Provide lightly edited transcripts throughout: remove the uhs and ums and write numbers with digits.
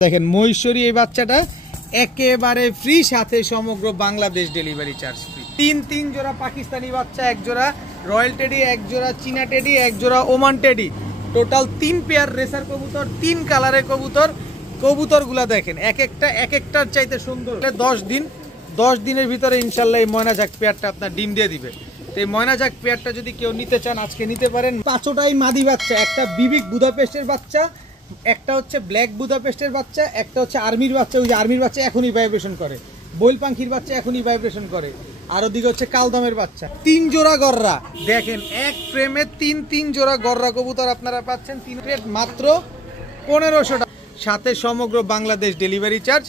দেখেন মহীশূরী এই বাচ্চাটা একেবারে ফ্রি, সাথে সমগ্র বাংলাদেশ ডেলিভারি চার্জ ফ্রি। তিন জোড়া পাকিস্তানি বাচ্চা, এক জোড়া রয়্যাল টেডি, এক জোড়া চীনা টেডি, এক জোড়া Oman teddy, total 3 pair racer কবুতর, 3 কালারের কবুতর। কবুতরগুলা দেখেন এক একটার চাইতে সুন্দর। 10 দিনের ভিতরে ইনশাল্লাহ এই ময়নাজাক পেয়ারটা আপনার ডিম দিয়ে দিবে। তো এই ময়নাজাক পেয়ারটা যদি কেউ নিতে চান আজকে নিতে পারেন। 5টাই মাদি বাচ্চা, একটা বিবিক বুদাপেস্টের বাচ্চা, একটা হচ্ছে ব্ল্যাক বুদাপেস্টের বাচ্চা, একটা হচ্ছে আর্মির বাচ্চা। ওই যে আর্মির বাচ্চা এখনই ভাইব্রেশন করে, বইল পাখির বাচ্চা এখনই ভাইব্রেশন করে, আর ওদিকে হচ্ছে কালদমের বাচ্চা। 3 জোড়া গররা দেখেন, এক ফ্রেমে 3 জোড়া গররা কবুতর আপনারা পাচ্ছেন 3 রেট মাত্র 1500 টাকা, সাথে সমগ্র বাংলাদেশ ডেলিভারি চার্জ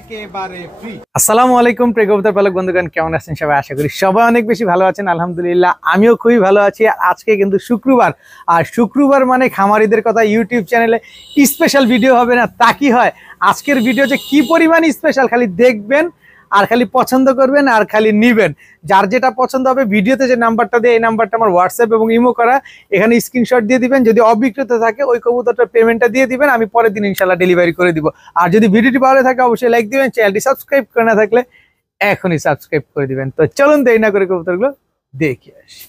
একেবারে ফ্রি। আসসালামু আলাইকুম প্রিয় কবুতর পালক বন্ধুগণ, কেমন আছেন সবাই? আশা করি সবাই অনেক বেশি ভালো আছেন। আলহামদুলিল্লাহ আমিও খুবই ভালো আছি। আজকে কিন্তু শুক্রবার, আর শুক্রবার মানে খামারিদের কথা ইউটিউব চ্যানেলে স্পেশাল ভিডিও হবে না তা কি হয়? আজকের ভিডিও যে কি পরিমাণ স্পেশাল খালি দেখবেন আর খালি পছন্দ করবেন আর খালি নিবেন। যার যেটা পছন্দ হবে ভিডিওতে যে নাম্বারটা দিয়ে, এই নাম্বারটা আমার হোয়াটসঅ্যাপ এবং ইমো করা, এখানে স্ক্রিনশট দিয়ে দিবেন। যদি অবিক্রিত থাকে ওই কবুতরটার পেমেন্টটা দিয়ে দিবেন, আমি পরের দিন ইনশাল্লাহ ডেলিভারি করে দিব। আর যদি ভিডিওটি ভালো থাকে অবশ্যই লাইক দিবেন, চ্যানেলটি সাবস্ক্রাইব করে না থাকলে এখনই সাবস্ক্রাইব করে দিবেন। তো চলুন দেরি না করে কবুতরগুলো দেখে আসি।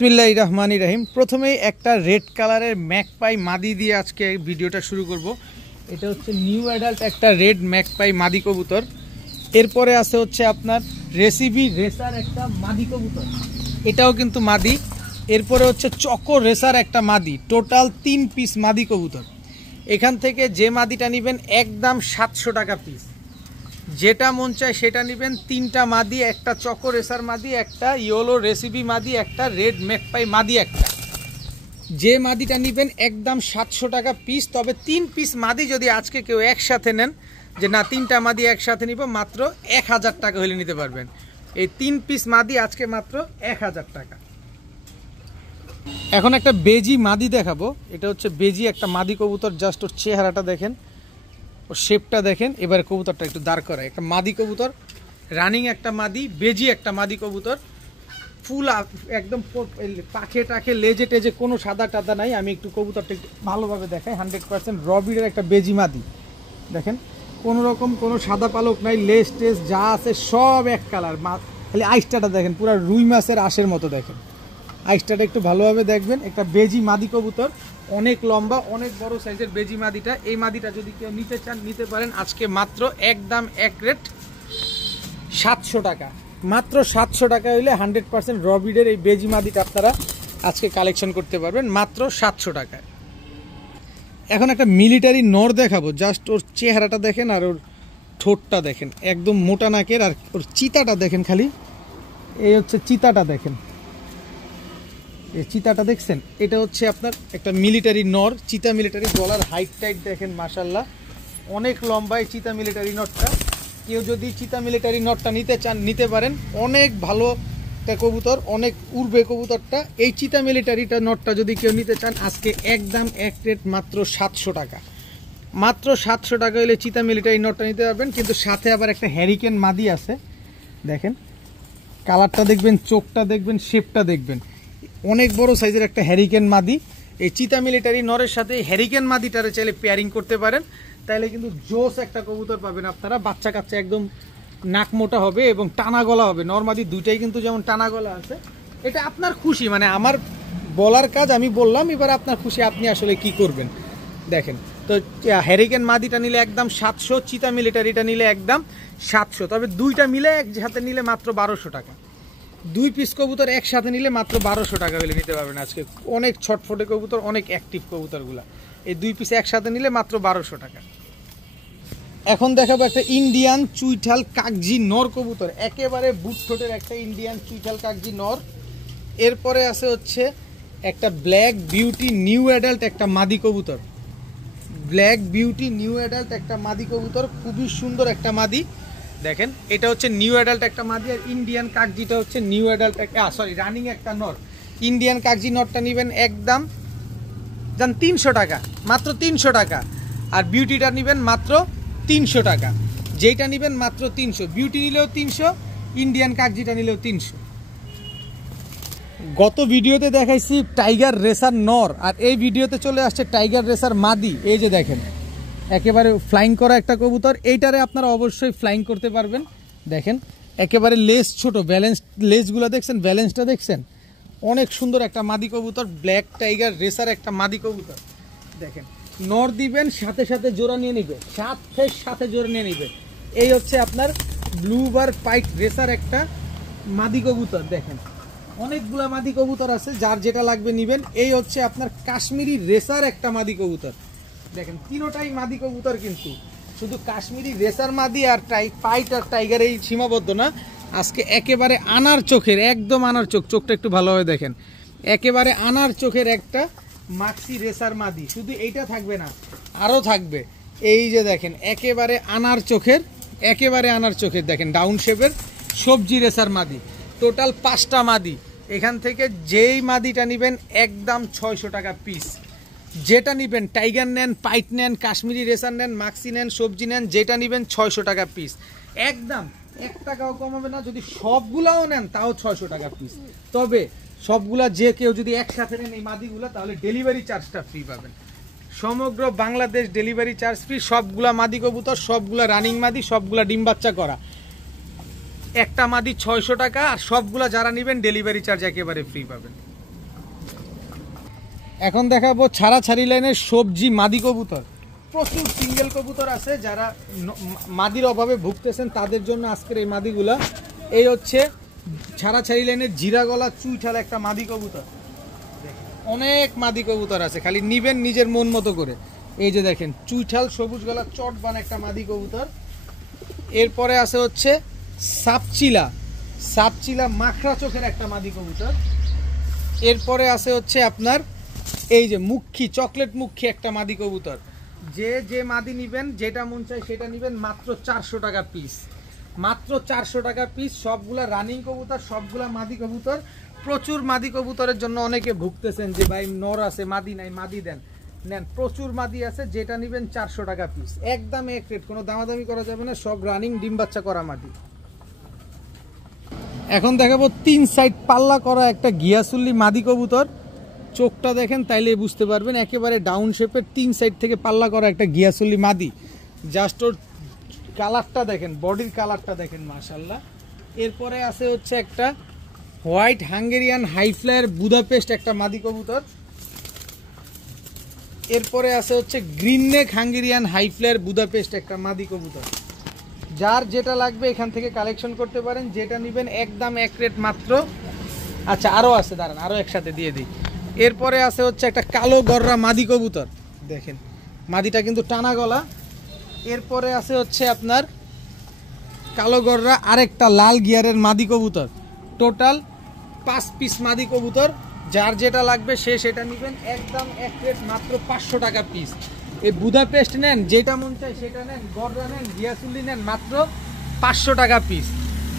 বিসমিল্লাহির রহমানির রহিম। প্রথমেই একটা রেড কালারের ম্যাকপাই মাদি দিয়ে আজকে ভিডিওটা শুরু করব। এটা হচ্ছে নিউ অ্যাডাল্ট একটা রেড ম্যাকপাই মাদি কবুতর। এরপরে আছে হচ্ছে আপনার রেসিপি রেসার একটা মাদি কবুতর, এটাও কিন্তু মাদি। এরপরে হচ্ছে চকো রেসার একটা মাদি, টোটাল 3 পিস মাদি কবুতর। এখান থেকে যে মাদিটা নেবেন একদম 700 টাকা পিস, যেটা মন চায় সেটা নেবেন। 3টা মাদি, একটা চকো রেসার মাদি, একটা ইয়েলো রেসিপি মাদি, একটা রেড ম্যাকপাই মাদি একটা। যে মাদিটা নেবেন একদম 700 টাকা পিস। তবে 3 পিস মাদি যদি আজকে কেউ একসাথে নেন, যে না 3টা মাদি একসাথে নিব, মাত্র 1000 টাকা হলে নিতে পারবেন। এই 3 পিস মাদি আজকে মাত্র 1000 টাকা। এখন একটা বেজি মাদি দেখাবো। এটা হচ্ছে বেজি একটা মাদি কবুতর। জাস্ট ওর চেহারাটা দেখেন, ওর শেপটা দেখেন। এবারে কবুতরটা একটু দাঁড় করা, একটা মাদি কবুতর, রানিং একটা মাদি, বেজি একটা মাদি কবুতর। ফুল একদম পাখে টাখে লেজে টেজে কোনো সাদা টাদা নাই। আমি একটু কবুতরটা একটু ভালোভাবে দেখাই। 100% রবিডের একটা বেজি মাদি দেখেন, কোনো রকম কোনো সাদা পালক নাই, লেজ টেজ যা আছে সব এক কালার। খালি আইসটাটা দেখেন, পুরো রুই মাছের আঁশের মতো দেখেন। আইসটাটা একটু ভালোভাবে দেখবেন। একটা বেজি মাদি কবুতর, অনেক লম্বা অনেক বড় সাইজের বেজি মাদিটা। এই মাদিটা যদি কেউ নিতে চান নিতে পারেন আজকে মাত্র একদম এক রেট 700 টাকা। মাত্র 700 টাকা হইলে 100% রবিডের এই বেজি মাদিটা আপনারা আজকে কালেকশন করতে পারবেন মাত্র 700 টাকায়। এখন একটা মিলিটারি নর দেখাবো। জাস্ট ওর চেহারাটা দেখেন আর ওর ঠোঁটটা দেখেন, একদম মোটা নাকের। আর ওর চিতাটা দেখেন, খালি এই হচ্ছে চিতাটা দেখেন, এই চিতাটা দেখছেন? এটা হচ্ছে আপনার একটা মিলিটারি নর, চিতা মিলিটারি। গলার হাইট টাইট দেখেন, মাশাল্লাহ অনেক লম্বা এই চিতা মিলিটারি নটটা। কেউ যদি চিতা মিলিটারি নটটা নিতে চান নিতে পারেন, অনেক ভালো একটা কবুতর, অনেক উড়বে কবুতরটা। এই চিতা মিলিটারিটা নটটা যদি কেউ নিতে চান আজকে একদম এক রেট মাত্র 700 টাকা। মাত্র 700 টাকা হলে চিতা মিলিটারি নটটা নিতে পারবেন। কিন্তু সাথে আবার একটা হ্যারিকেন মাদি আছে দেখেন, কালারটা দেখবেন, চোখটা দেখবেন, শেপটা দেখবেন, অনেক বড় সাইজের একটা হ্যারিকেন মাদি। এই চিতা মিলিটারি নরের সাথে হ্যারিকেন মাদিটারে চাইলে পেয়ারিং করতে পারেন, তাইলে কিন্তু জোস একটা কবুতর পাবেন আপনারা। বাচ্চা কাচ্চা একদম নাক মোটা হবে এবং টানা গলা হবে। নর্মাদি দুইটাই কিন্তু যেমন টানা গলা আছে। এটা আপনার খুশি, মানে আমার বলার কাজ আমি বললাম, এবার আপনার খুশি আপনি আসলে কি করবেন দেখেন। তো হ্যারিকেন মাদিটা নিলে একদম 700, চিতা মিলিটারিটা নিলে একদম 700। তবে দুইটা মিলে একসাথে নিলে মাত্র 1200 টাকা। 2 পিস কবুতর একসাথে নিলে মাত্র 1200 টাকা হলে নিতে পারবেন আজকে। অনেক ছটফটে কবুতর, অনেক অ্যাক্টিভ কবুতরগুলা। এই 2 পিস একসাথে নিলে মাত্র 1200 টাকা। এখন দেখাবো একটা ইন্ডিয়ান চুইঠাল কাগজি নর কবুতর, একেবারে বুট ঠোঁটের একটা ইন্ডিয়ান চুইঠাল কাগজি নর। এরপরে আছে হচ্ছে একটা ব্ল্যাক বিউটি নিউ অ্যাডাল্ট একটা মাদি কবুতর। ব্ল্যাক বিউটি নিউ অ্যাডাল্ট একটা মাদি কবুতর, খুবই সুন্দর একটা মাদি দেখেন। এটা হচ্ছে নিউ অ্যাডাল্ট একটা মাদি। আর ইন্ডিয়ান কাগজিটা হচ্ছে নিউ অ্যাডাল্ট রানিং একটা নর। ইন্ডিয়ান কাগজি নরটা নেবেন একদম যান 300 টাকা, মাত্র 300 টাকা। আর বিউটিটা নেবেন মাত্র 300 টাকা। যেটা নেবেন মাত্র 300। বিউটি নিলেও 300, ইন্ডিয়ান কাগজিটা নিলেও 300। গত ভিডিওতে দেখাইছি টাইগার রেসার নর, আর এই ভিডিওতে চলে আসছে টাইগার রেসার মাদি। এই যে দেখেন একেবারে ফ্লাইং করা একটা কবুতর। এইটারে আপনারা অবশ্যই ফ্লাইং করতে পারবেন। দেখেন একেবারে লেস ছোট, ব্যালেন্স লেসগুলো দেখছেন, ব্যালেন্সটা দেখছেন, অনেক সুন্দর একটা মাদি কবুতর, ব্ল্যাক টাইগার রেসার একটা মাদি কবুতর। দেখেন নর দিবেন সাথে সাথে জোড়া নিয়ে নিবে, সাথে সাথে জোড়া নিয়ে নিবে। এই হচ্ছে আপনার ব্লুবার পাইট রেসার একটা মাদি কবুতর। দেখেন অনেকগুলা মাদি কবুতর আছে, যার যেটা লাগবে নিবেন। এই হচ্ছে আপনার কাশ্মীরি রেসার একটা মাদি কবুতর। দেখেন তিনোটাই মাদি কবুতর, কিন্তু শুধু কাশ্মীরি রেসার মাদি আর পাইট আর টাইগার এই সীমাবদ্ধ না। আজকে একেবারে আনার চোখের, একদম আনার চোখ, চোখটা একটু ভালোভাবে দেখেন, একেবারে আনার চোখের একটা মাক্সি রেসার মাদি। শুধু এইটা থাকবে না, আরও থাকবে। এই যে দেখেন একেবারে আনার চোখের, একেবারে আনার চোখের, দেখেন ডাউন শেপের সবজি রেসার মাদি। টোটাল 5টা মাদি। এখান থেকে যেই মাদিটা নেবেন একদম 600 টাকা পিস। যেটা নেবেন, টাইগার নেন, পাইট নেন, কাশ্মীরি রেসার নেন, মাক্সি নেন, সবজি নেন, যেটা নেবেন 600 টাকা পিস। একদম 1 টাকাও কমাবে না। যদি সবগুলাও নেন তাও 600 টাকা পিস। তবে সবগুলা যে কেউ যদি একসাথে নেন এই মাদিগুলা, তাহলে ডেলিভারি চার্জটা ফ্রি পাবেন। সমগ্র বাংলাদেশ ডেলিভারি চার্জ ফ্রি। সবগুলা মাদি কবুতর, সবগুলা রানিং মাদি, সবগুলা ডিম বাচ্চা করা। একটা মাদি 600 টাকা, আর সবগুলা যারা নেবেন ডেলিভারি চার্জ একেবারে ফ্রি পাবেন। এখন দেখাবো ছাড়াছাড়ি লাইনের সবজি মাদি কবুতর। প্রচুর সিঙ্গেল কবুতর আছে, যারা মাদির অভাবে ভুগতেছেন তাদের জন্য আজকের এই মাদিগুলা। এই হচ্ছে ছাড়াছাড়ি লাইনের জিরা গলা চুইঠাল একটা মাদি কবুতর। অনেক মাদি কবুতর আছে, খালি নিবেন নিজের মন মতো করে। এই যে দেখেন চুইঠাল সবুজ গলা চটবান একটা মাদি কবুতর। এরপরে আছে হচ্ছে সাপচিলা, সাপচিলা মাখরা চোখের একটা মাদি কবুতর। এরপরে আছে হচ্ছে আপনার এই যে মুখী, চকলেট মুখী একটা মাদি কবুতর। যে মাদি নিবেন, যেটা মন চায় সেটা নিবেন, মাত্র 400 টাকা পিস, মাত্র 400 টাকা পিস। সবগুলা রানিং কবুতর, সবগুলা মাদি কবুতর। প্রচুর মাদি কবুতরের জন্য অনেকে ভুগতেছেন যে ভাই নর আছে মাদি নাই, মাদি দেন। নেন, প্রচুর মাদি আছে, যেটা নিবেন 400 টাকা পিস। একদম এক রেট, কোনো দামাদামি করা যাবে না, সব রানিং ডিম বাচ্চা করা মাদি। এখন দেখাবো 3 সাইড পাল্লা করা একটা গিয়াসুল্লি মাদি কবুতর। চোখটা দেখেন তাইলে বুঝতে পারবেন, একেবারে ডাউন শেপের 3 সাইড থেকে পাল্লা করা একটা গিয়াসুল্লি মাদি। জাস্ট ওর কালারটা দেখেন, বডির কালারটা দেখেন, মাশাআল্লাহ। এরপরে আছে হচ্ছে একটা হোয়াইট হাঙ্গেরিয়ান হাইফ্লায়ার বুদাপেস্ট একটা মাদি কবুতর। এরপরে আছে হচ্ছে গ্রিন নেক হাঙ্গেরিয়ান হাইফ্লায়ার বুদাপেস্ট একটা মাদি কবুতর। যার যেটা লাগবে এখান থেকে কালেকশন করতে পারেন, যেটা নেবেন একদম এক রেট মাত্র। আচ্ছা আরও আছে, দাঁড়ান আরও একসাথে দিয়ে দিই। এরপরে আছে হচ্ছে একটা কালো গররা মাদি কবুতর। দেখেন মাদিটা কিন্তু টানা গলা। এরপরে আছে হচ্ছে আপনার কালো গররা আরেকটা লাল গিয়ারের মাদি কবুতর। টোটাল 5 পিস মাদি কবুতর। যার যেটা লাগবে সে সেটা নেবেন একদম এক রেট মাত্র 500 টাকা পিস। এই বুদাপেস্ট নেন, যেটা মন চায় সেটা নেন, গররা নেন, গিয়াসুল্লি নেন, মাত্র 500 টাকা পিস।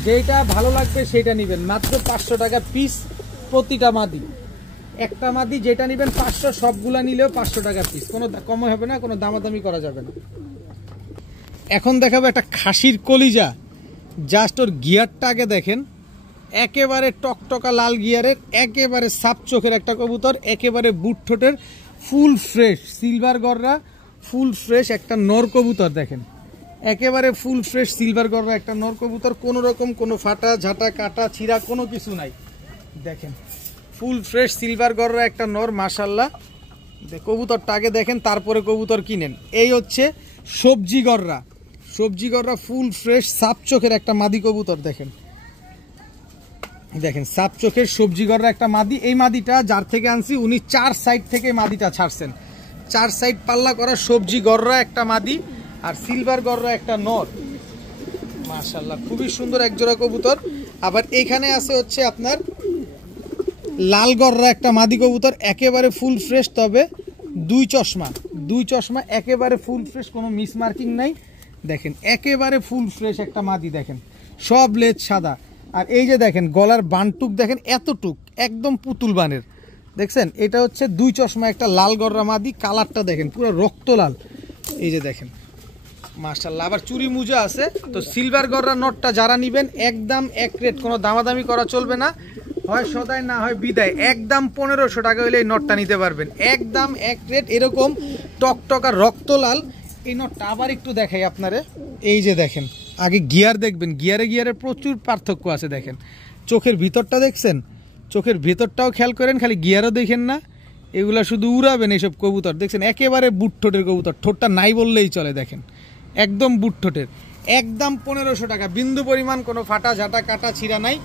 যেটা ভালো লাগবে সেটা নেবেন, মাত্র 500 টাকা পিস প্রতিটা মাদি। একটা মাদি যেটা নেবেন 500, সবগুলা নিলেও 500 টাকা পিস, কোনো কম হবে না, কোনো দামাদামি করা যাবে না। এখন দেখাবো একটা খাসির কলিজা। জাস্ট ওর গিয়ারটা আগে দেখেন, একেবারে টকটকা লাল গিয়ারের, একেবারে সাপ চোখের একটা কবুতর, একেবারে বুট ঠোঁটের, ফুল ফ্রেশ সিলভার গররা, ফুল ফ্রেশ একটা নর কবুতর। দেখেন একেবারে ফুল ফ্রেশ সিলভার গররা একটা নর কবুতর, কোনো রকম কোনো ফাটা ঝাঁটা কাটা ছিঁড়া কোনো কিছু নাই। দেখেন ফুল ফ্রেশ সিলভার গররা একটা নর, মাশাআল্লাহ। কবুতরটা আগে দেখেন, তারপরে কবুতর কিনেন। এই হচ্ছে সবজি গররা, সবজি গররা ফুল ফ্রেশ সাপ চোখের একটা মাদি কবুতর। দেখেন দেখেন সাপ চোখের সবজি গররা একটা মাদি। এই মাদিটা যার থেকে আনছি উনি 4 সাইড থেকে মাদিটা ছাড়ছেন। 4 সাইড পাল্লা করা সবজি গররা একটা মাদি, আর সিলভার গররা একটা নর। মাশাআল্লাহ খুবই সুন্দর একজোড়া কবুতর। আবার এখানে আছে হচ্ছে আপনার লাল গররা একটা মাদি কবুতর, একেবারে ফুল ফ্রেশ, তবে 2 চশমা, একেবারে ফুল ফ্রেশ, কোনো মিস মার্কিং নাই। দেখেন একেবারে ফুল ফ্রেশ একটা মাদি। দেখেন সব লেজ সাদা, আর এই যে দেখেন গলার বানটুক দেখেন এতটুক, একদম পুতুল বানের। দেখছেন এটা হচ্ছে 2 চশমা একটা লাল গররা মাদি। কালারটা দেখেন পুরো রক্ত লাল। এই যে দেখেন মাশাআল্লাহ। আবার চুরি মুজা আছে। তো সিলভার গররা নটটা যারা নেবেন একদম এক রেট, কোনো দামাদামি করা চলবে না, হয় সদায় না হয় বিদায়। একদম 1500 টাকা হলে এই নটটা নিতে পারবেন, একদম এক রেট। এরকম টকটকা রক্তলাল এই নটটা আবার একটু দেখাই আপনারে। এই যে দেখেন, আগে গিয়ার দেখবেন, গিয়ারে প্রচুর পার্থক্য আছে। দেখেন চোখের ভিতরটা দেখছেন, চোখের ভিতরটাও খেয়াল করেন, খালি গিয়ারও দেখেন না। এগুলা শুধু উড়াবেন এইসব কবুতর। দেখছেন একেবারে বুট ঠোঁটের কবুতর, ঠোঁটটা নাই বললেই চলে। দেখেন একদম বুট ঠোঁটের, একদম 1500 টাকা, বিন্দু পরিমাণ কোনো ফাটা ঝাঁটা কাটা ছিঁড়া নাই।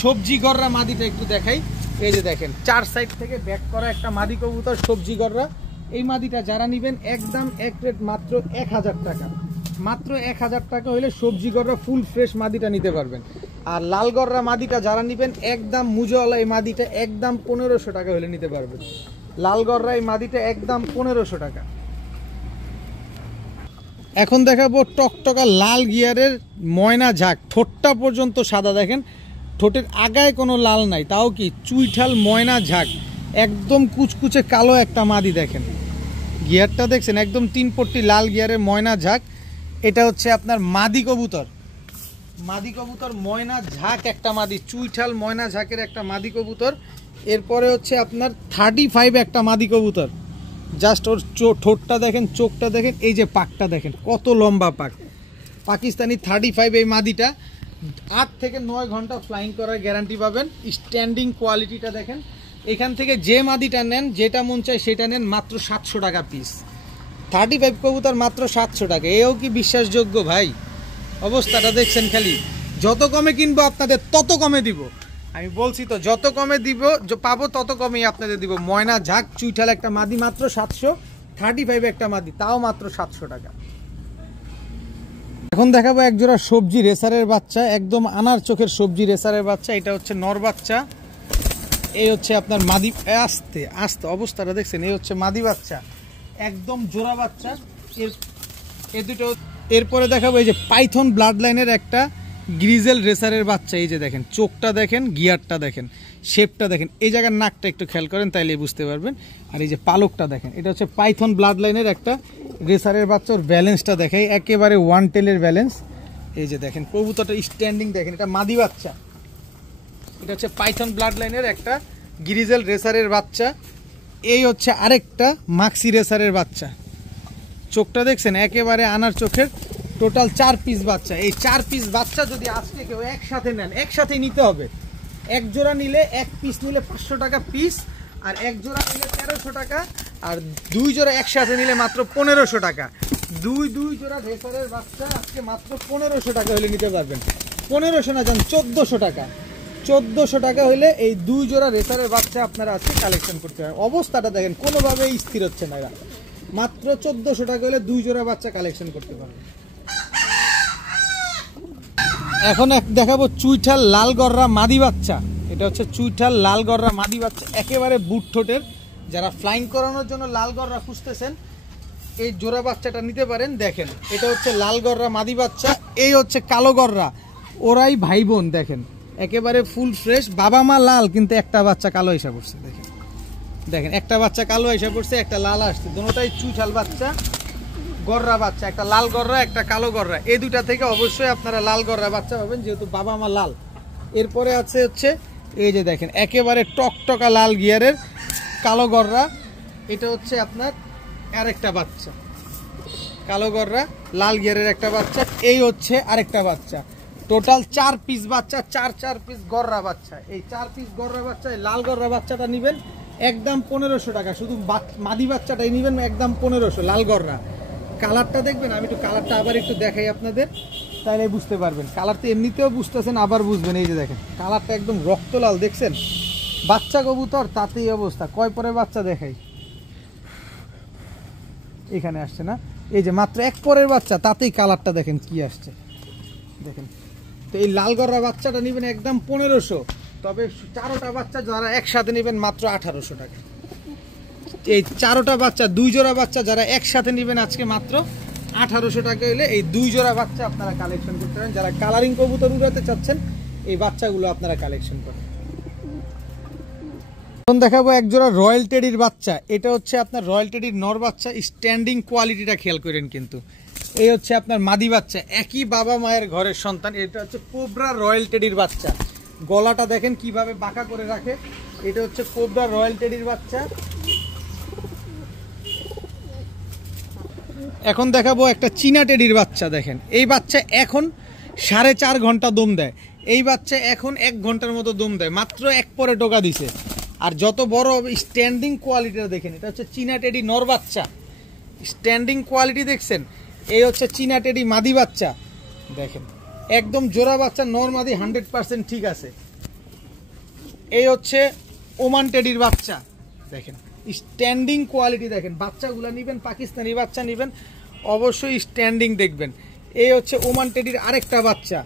সবজি গররা মাদিটা একটু দেখাই। এই যে দেখেন 4 সাইড থেকে ব্যাক করা একটা মাদি কবুতর, সবজি গররা। এই মাদিটা যারা নেবেন একদম এক রেট মাত্র 1000 টাকা, মাত্র 1000 টাকা হলে সবজি গররা ফুল ফ্রেশ মাদিটা নিতে পারবেন। আর লাল গররা মাদিটা যারা নেবেন একদম মুজওয়ালা এই মাদিটা একদম 1500 টাকা হলে নিতে পারবেন। লাল গররা এই মাদিটা একদম 1500 টাকা। এখন দেখাবো টকটকা লাল গিয়ারের ময়না ঝাঁক, ঠোঁটটা পর্যন্ত সাদা। দেখেন ঠোঁটের আগায় কোনো লাল নাই, তাও কি চুইঠাল ময়না ঝাঁক, একদম কুচকুচে কালো একটা মাদি। দেখেন গিয়ারটা দেখছেন, একদম 3 পট্টি লাল গিয়ারের ময়না ঝাঁক। এটা হচ্ছে আপনার মাদি কবুতর, মাদি কবুতর ময়না ঝাঁক একটা মাদি, চুইঠাল ময়না ঝাঁকের একটা মাদি কবুতর। এরপরে হচ্ছে আপনার 35 একটা মাদি কবুতর। জাস্ট ওর ঠোঁটটা দেখেন, চোখটা দেখেন, এই যে পাকটা দেখেন কত লম্বা পাক। পাকিস্তানি 35 এই মাদিটা 8 থেকে 9 ঘন্টা ফ্লাইং করার গ্যারান্টি পাবেন। স্ট্যান্ডিং কোয়ালিটিটা দেখেন। এখান থেকে যে মাদিটা নেন, যেটা মন চায় সেটা নেন, মাত্র 700 টাকা পিস। 35 কবুতর মাত্র 700 টাকা, এও কি বিশ্বাসযোগ্য ভাই? অবস্থাটা দেখছেন খালি। যত কমে কিনবো আপনাদের তত কমে দিব, আমি বলছি তো, যত কমে দিব পাবো তত কমেই আপনাদের দিব। ময়না ঝাঁক চুইঠাল একটা মাদি মাত্র 700, 35 একটা মাদি তাও মাত্র 700 টাকা। এখন দেখাবো এক জোড়া সবজি রেসারের বাচ্চা, একদম আনার চোখের সবজি রেসারের বাচ্চা। এটা হচ্ছে নর বাচ্চা, এই হচ্ছে আপনার মাদি। আস্তে আস্তে অবস্থাটা দেখছেন, এই হচ্ছে মাদি বাচ্চা, একদম জোড়া বাচ্চা। এই দুটো। এরপরে দেখাবো এই যে পাইথন ব্লাড লাইনের একটা গ্রিজেল রেসারের বাচ্চা। এই যে দেখেন চোখটা দেখেন, গিয়ারটা দেখেন, শেপটা দেখেন, এই জায়গার নাকটা একটু খেয়াল করেন তাইলে বুঝতে পারবেন। আর এই যে পালকটা দেখেন, এটা হচ্ছে পাইথন ব্লাড লাইনের একটা রেসারের বাচ্চা। ওর ব্যালেন্সটা দেখাই, একেবারে 1 টেলের ব্যালেন্স। এই যে দেখেন কবুতরটা স্ট্যান্ডিং দেখেন, এটা মাদি বাচ্চা। এটা হচ্ছে পাইথন ব্লাড লাইনের একটা গ্রিজেল রেসারের বাচ্চা। এই হচ্ছে আরেকটা মাক্সি রেসারের বাচ্চা। চোখটা দেখছেন একেবারে আনার চোখের। টোটাল 4 পিস বাচ্চা। এই 4 পিস বাচ্চা যদি আজকে কেউ একসাথে নেন, একসাথে নিতে হবে। এক জোড়া নিলে, এক পিস নিলে 500 টাকা পিস, আর এক জোড়া নিলে 1300 টাকা, আর 2 জোড়া একসাথে নিলে মাত্র 1500 টাকা। দুই জোড়া রেসারের বাচ্চা আজকে মাত্র 1500 টাকা হলে নিতে পারবেন। 1500 না যান 1400 টাকা। 1400 টাকা হলে এই 2 জোড়া রেসারের বাচ্চা আপনারা আজকে কালেকশন করতে পারেন। অবস্থাটা দেখেন কোনোভাবেই স্থির হচ্ছে না, এরা মাত্র 1400 টাকা হলে 2 জোড়া বাচ্চা কালেকশন করতে পারবেন। এখন দেখাবো চুইঠাল লাল গররা মাদি বাচ্চা। এটা হচ্ছে চুইঠাল লাল গররা মাদি বাচ্চা, একেবারে বুট ঠোঁটের। যারা ফ্লাইং করানোর জন্য লাল গররা খুঁজতেছেন, এই জোড়া বাচ্চাটা নিতে পারেন। দেখেন এটা হচ্ছে লাল গররা মাদি বাচ্চা, এই হচ্ছে কালো গররা, ওরাই ভাই বোন। দেখেন একেবারে ফুল ফ্রেশ, বাবা মা লাল, কিন্তু একটা বাচ্চা কালো এসে পড়ছে। দেখেন দেখেন একটা বাচ্চা কালো এসে পড়ছে, একটা লাল আসছে। দুটোটাই চুইঠাল বাচ্চা, গররা বাচ্চা, একটা লাল গররা একটা কালো গররা। এই দুটা থেকে অবশ্যই আপনারা লাল গররা বাচ্চা পাবেন, যেহেতু বাবা মা লাল। এরপরে আছে হচ্ছে এই যে দেখেন একেবারে টকটকা লাল গিয়ারের কালো গররা। এটা হচ্ছে আপনার আরেকটা বাচ্চা, কালো গররা লাল গিয়ারের একটা বাচ্চা। এই হচ্ছে আরেকটা বাচ্চা। টোটাল 4 পিস বাচ্চা, 4 পিস গররা বাচ্চা। এই 4 পিস গররা বাচ্চা, লাল গররা বাচ্চাটা নেবেন একদম 1500 টাকা। শুধু মাদি বাচ্চাটাই নেবেন একদম 1500, লাল গররা। কালারটা দেখবেন, আমি একটু কালারটা আবার একটু দেখাই আপনাদের, তাহলে বুঝতে পারবেন। কালার তো এমনিতেও বুঝতেছেন, আবার বুঝবেন। এই যে দেখেন কালারটা একদম রক্ত লাল, দেখছেন? বাচ্চা কবুতর তাতেই অবস্থা। কয় পরে বাচ্চা দেখাই, এখানে আসছে না, এই যে মাত্র 1 পরের বাচ্চা, তাতেই কালারটা দেখেন কি আসছে। দেখেন তো এই লাল গররা বাচ্চাটা নেবেন একদম 1500, তবে 4টা বাচ্চা যারা একসাথে নেবেন মাত্র 1800 টাকা। এই 4টা বাচ্চা, 2 জোড়া বাচ্চা যারা একসাথে নেবেন আজকে মাত্র 1800 টাকা হলে এই 2 জোড়া বাচ্চা আপনারা কালেকশন করতে পারেন। যারা কালারিং কবুতর উড়াতে চাচ্ছেন, এই বাচ্চাগুলো আপনারা কালেকশন করেন। এখন দেখাবো এক জোড়া রয়্যাল টেডির বাচ্চা। এটা হচ্ছে আপনার রয়্যাল টেডির নর বাচ্চা। স্ট্যান্ডিং কোয়ালিটিটা খেয়াল করেন কিন্তু। এই হচ্ছে আপনার মাদি বাচ্চা, একই বাবা মায়ের ঘরের সন্তান। এটা হচ্ছে কোবরা রয়্যাল টেডির বাচ্চা। গলাটা দেখেন কিভাবে বাঁকা করে রাখে। এটা হচ্ছে কোবরা রয়্যাল টেডির বাচ্চা। এখন দেখাবো একটা চীনা টেডির বাচ্চা। দেখেন এই বাচ্চা এখন 4.5 ঘন্টা দম দেয়, এই বাচ্চা এখন 1 ঘন্টার মতো দম দেয়, মাত্র এক পরে টোকা দিছে। আর যত বড় স্ট্যান্ডিং কোয়ালিটিটা দেখেন, এটা হচ্ছে চীনা টেডি নর বাচ্চা, স্ট্যান্ডিং কোয়ালিটি দেখছেন। এই হচ্ছে চীনা টেডি মাদি বাচ্চা, দেখেন একদম জোড়া বাচ্চা, নর মাদি 100% ঠিক আছে। এই হচ্ছে ওমান টেডির বাচ্চা, দেখেন স্ট্যান্ডিং কোয়ালিটি দেখেন। বাচ্চাগুলো নেবেন, পাকিস্তানি বাচ্চা নেবেন অবশ্যই স্ট্যান্ডিং দেখবেন। এই হচ্ছে ওমান টেডির আরেকটা বাচ্চা,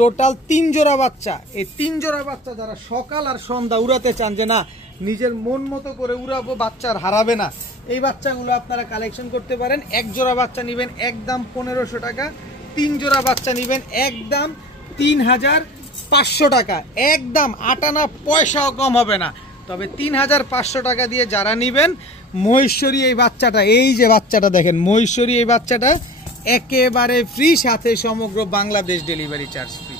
টোটাল 3 জোড়া বাচ্চা। এই 3 জোড়া বাচ্চা যারা সকাল আর সন্ধ্যা উড়াতে চান, যে না নিজের মন মতো করে উড়াবো, বাচ্চার হারাবে না, এই বাচ্চাগুলো আপনারা কালেকশন করতে পারেন। 1 জোড়া বাচ্চা নেবেন একদম 1500 টাকা, 3 জোড়া বাচ্চা নেবেন একদম 3500 টাকা, একদম 8 আনা পয়সাও কম হবে না। তবে 3500 টাকা দিয়ে যারা নেবেন মহেশ্বরী এই বাচ্চাটা, এই যে বাচ্চাটা দেখেন মহেশ্বরী এই বাচ্চাটা একেবারে ফ্রি, সাথে সমগ্র বাংলাদেশ ডেলিভারি চার্জ ফ্রি।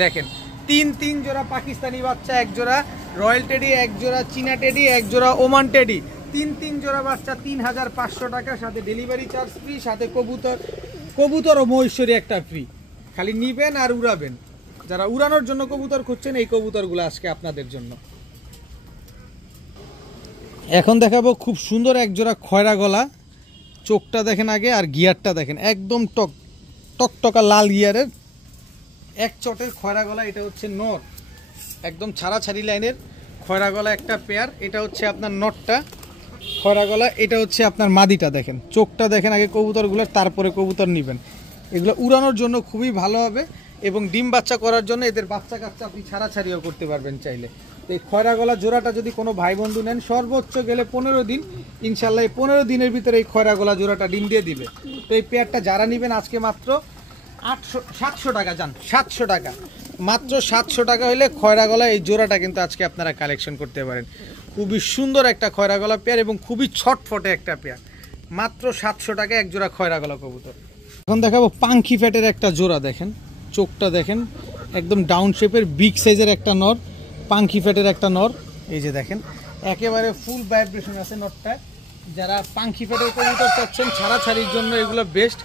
দেখেন 3 জোড়া পাকিস্তানি বাচ্চা, 1 জোড়া রয়্যাল টেডি, 1 জোড়া চীনা টেডি, 1 জোড়া ওমান টেডি, 3 জোড়া বাচ্চা 3500 টাকা, সাথে ডেলিভারি চার্জ ফ্রি, সাথে কবুতর ও মহেশ্বরী একটা ফ্রি। খালি নিবেন আর উড়াবেন। যারা উড়ানোর জন্য কবুতর খুঁজছেন, এই কবুতরগুলো আজকে আপনাদের জন্য। এখন দেখাবো খুব সুন্দর 1 জোড়া খয়রা গলা, চোখটা দেখেন আগে, আর গিয়ারটা দেখেন একদম টকটকা লাল গিয়ারের, 1 চটের খয়রা গলা। এটা হচ্ছে নর, একদম ছাড়াছাড়ি লাইনের খয়রা গলা একটা পেয়ার। এটা হচ্ছে আপনার নটটা খয়রা গলা, এটা হচ্ছে আপনার মাদিটা। দেখেন চোখটা দেখেন আগে কবুতরগুলোর, তারপরে কবুতর নেবেন। এগুলো উড়ানোর জন্য খুবই ভালো হবে, এবং ডিম বাচ্চা করার জন্য এদের বাচ্চা কাচ্চা আপনি ছাড়াছাড়িও করতে পারবেন চাইলে। এই খয়রা গলা জোড়াটা যদি কোনো ভাই বন্ধু নেন, সর্বোচ্চ গেলে 15 দিন, ইনশাল্লাহ এই 15 দিনের ভিতরে এই খয়রা গলা জোড়াটা ডিম দিয়ে দিবে। তো এই পেয়ারটা যারা নেবেন আজকে মাত্র 700 টাকা, যান 700 টাকা, মাত্র 700 টাকা হলে খয়রা গলা এই জোড়াটা কিন্তু আজকে আপনারা কালেকশন করতে পারেন। খুবই সুন্দর একটা খয়রা গলা পেয়ার, এবং খুবই ছটফটে একটা পেয়ার, মাত্র 700 টাকা 1 জোড়া খয়রা গলা কবুতর। এখন দেখাবো পাঙ্খি ফ্যাটের একটা জোড়া। দেখেন চোখটা দেখেন একদম ডাউন শেপের, বিগ সাইজের একটা নর, পাঙ্খি ফ্যাটের একটা নর। এই যে দেখেন একেবারে ফুল ভাইব্রেশন আছে নরটা। যারা পাঙ্খি ফ্যাটের কবুতর চাচ্ছেন ছাড়াছাড়ির জন্য, এগুলো বেস্ট,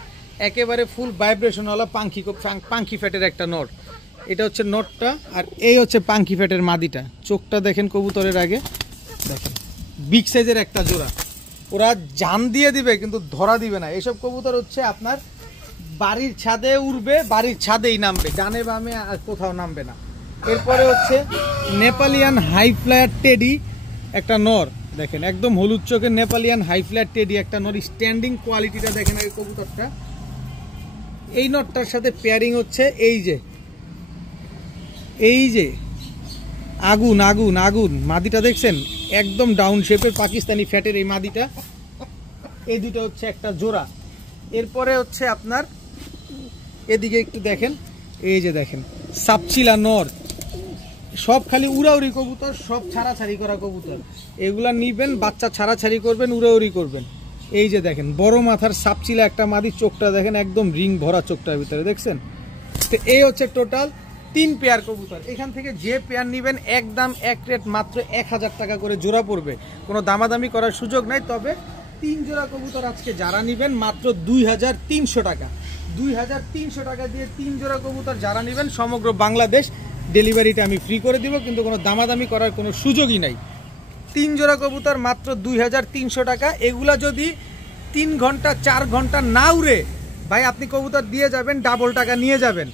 একেবারে ফুল ভাইব্রেশনওয়ালা পাঙ্খি ফ্যাটের একটা নর। এটা হচ্ছে নটটা, আর এই হচ্ছে পাঙ্খি ফ্যাটের মাদিটা। চোখটা দেখেন কবুতরের আগে, দেখেন বিগ সাইজের একটা জোড়া। ওরা জান দিয়ে দিবে কিন্তু ধরা দিবে না। এইসব কবুতর হচ্ছে আপনার বাড়ির ছাদে উড়বে, বাড়ির ছাদেই নামবে, ডানে বামে আর কোথাও নামবে না। এরপরে হচ্ছে নেপালিয়ান হাই ফ্লায়ার টেডি একটা নর। দেখেন একদম হলুদ চোখের নেপালিয়ান হাই ফ্লায়ার টেডি একটা নর, স্ট্যান্ডিং কোয়ালিটিটা দেখেন এই কবুতরটা। এই নটটার সাথে পেয়ারিং হচ্ছে এই যে আগুন আগুন আগুন মাদিটা দেখছেন, একদম ডাউন শেপের পাকিস্তানি ফ্যাটের এই মাদিটা। এই দুটো হচ্ছে একটা জোড়া। এরপরে হচ্ছে আপনার এদিকে একটু দেখেন, এই যে দেখেন সাপচিলা নর, সব খালি উড়াউড়ি কবুতর, সব ছাড়াছাড়ি করা কবুতর। এগুলা নিবেন, বাচ্চা ছাড়াছাড়ি করবেন, উড়াউড়ি করবেন। এই যে দেখেন বড় মাথার সাপচিলা একটা মাদি, চোখটা দেখেন একদম রিং ভরা চোখটার ভিতরে, দেখছেন। তো এই হচ্ছে টোটাল 3 পেয়ার কবুতর। এখান থেকে যে পেয়ার নিবেন একদম এক রেট, মাত্র 1000 টাকা করে জোড়া পড়বে, কোনো দামাদামি করার সুযোগ নাই। তবে 3 জোড়া কবুতর আজকে যারা নিবেন মাত্র 2300 টাকা, 2300 টাকা দিয়ে 3 জোড়া কবুতর যারা নেবেন সমগ্র বাংলাদেশ ডেলিভারিটা আমি ফ্রি করে দিব, কিন্তু কোনো দামাদামি করার কোনো সুযোগই নাই। 3 জোড়া কবুতর মাত্র 2300 টাকা। এগুলা যদি 3 ঘন্টা 4 ঘন্টা না উড়ে ভাই, আপনি কবুতর দিয়ে যাবেন, ডাবল টাকা নিয়ে যাবেন।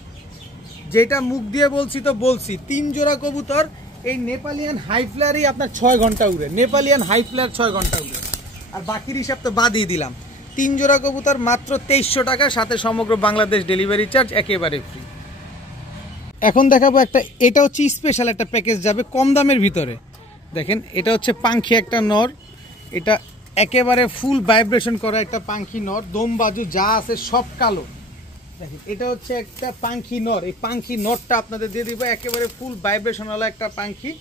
যেটা মুখ দিয়ে বলছি তো বলছি, 3 জোড়া কবুতর এই নেপালিয়ান হাই ফ্লায়ারই আপনার 6 ঘন্টা উড়ে, নেপালিয়ান হাই ফ্লায়ার 6 ঘন্টা উড়ে, আর বাকির হিসাব তো বাদই দিলাম। 3 জোড়া কবুতর মাত্র 2300 টাকা, সাথে সমগ্র বাংলাদেশ ডেলিভারি চার্জ একেবারে ফ্রি। এখন দেখাবো একটা, এটা হচ্ছে স্পেশাল একটা প্যাকেজ যাবে কম দামের ভিতরে। দেখেন এটা হচ্ছে পাঙ্খি একটা নর, এটা একেবারে ফুল ভাইব্রেশন করা একটা পাঙ্খি নর, দম বাজু যা আছে সব কালো। দেখেন এটা হচ্ছে একটা পাঙ্খি নর, এই পাঙ্খি নরটা আপনাদের দিয়ে দিব, একেবারে ফুল ভাইব্রেশনওয়ালা একটা পাঙ্খি,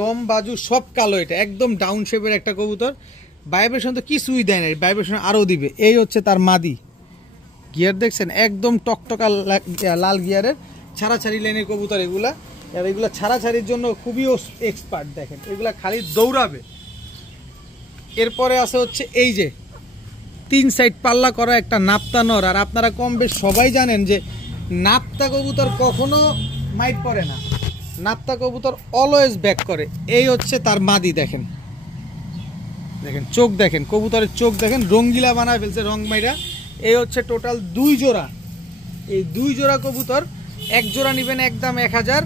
দম বাজু সব কালো। এটা একদম ডাউন শেপের একটা কবুতর, ভাইব্রেশন তো কিছুই দেয় না, ভাইব্রেশন আরও দিবে। এই হচ্ছে তার মাদি, গিয়ার দেখছেন একদম টকটকা লাল গিয়ারের, ছাড়াছাড়ি লাইনের কবুতর এগুলা। আর এগুলা ছাড়াছাড়ির জন্য খুবই এক্সপার্ট। দেখেন এগুলা খালি দৌড়াবে। এরপরে আছে হচ্ছে এই যে তিন সাইড পাল্লা করা একটা নাপ্তা নর। আর আপনারা কম বেশ সবাই জানেন যে নাপ্তা কবুতর কখনো মাইট পড়ে না, নাপ্তা কবুতর অলওয়েজ ব্যাক করে। এই হচ্ছে তার মাদি, দেখেন দেখেন চোখ দেখেন, কবুতরের চোখ দেখেন, রঙ্গিলা বানায় ফেলছে রং মাইরা। এই হচ্ছে টোটাল 2 জোড়া। এই 2 জোড়া কবুতর, এক জোড়া নেবেন একদম 1000।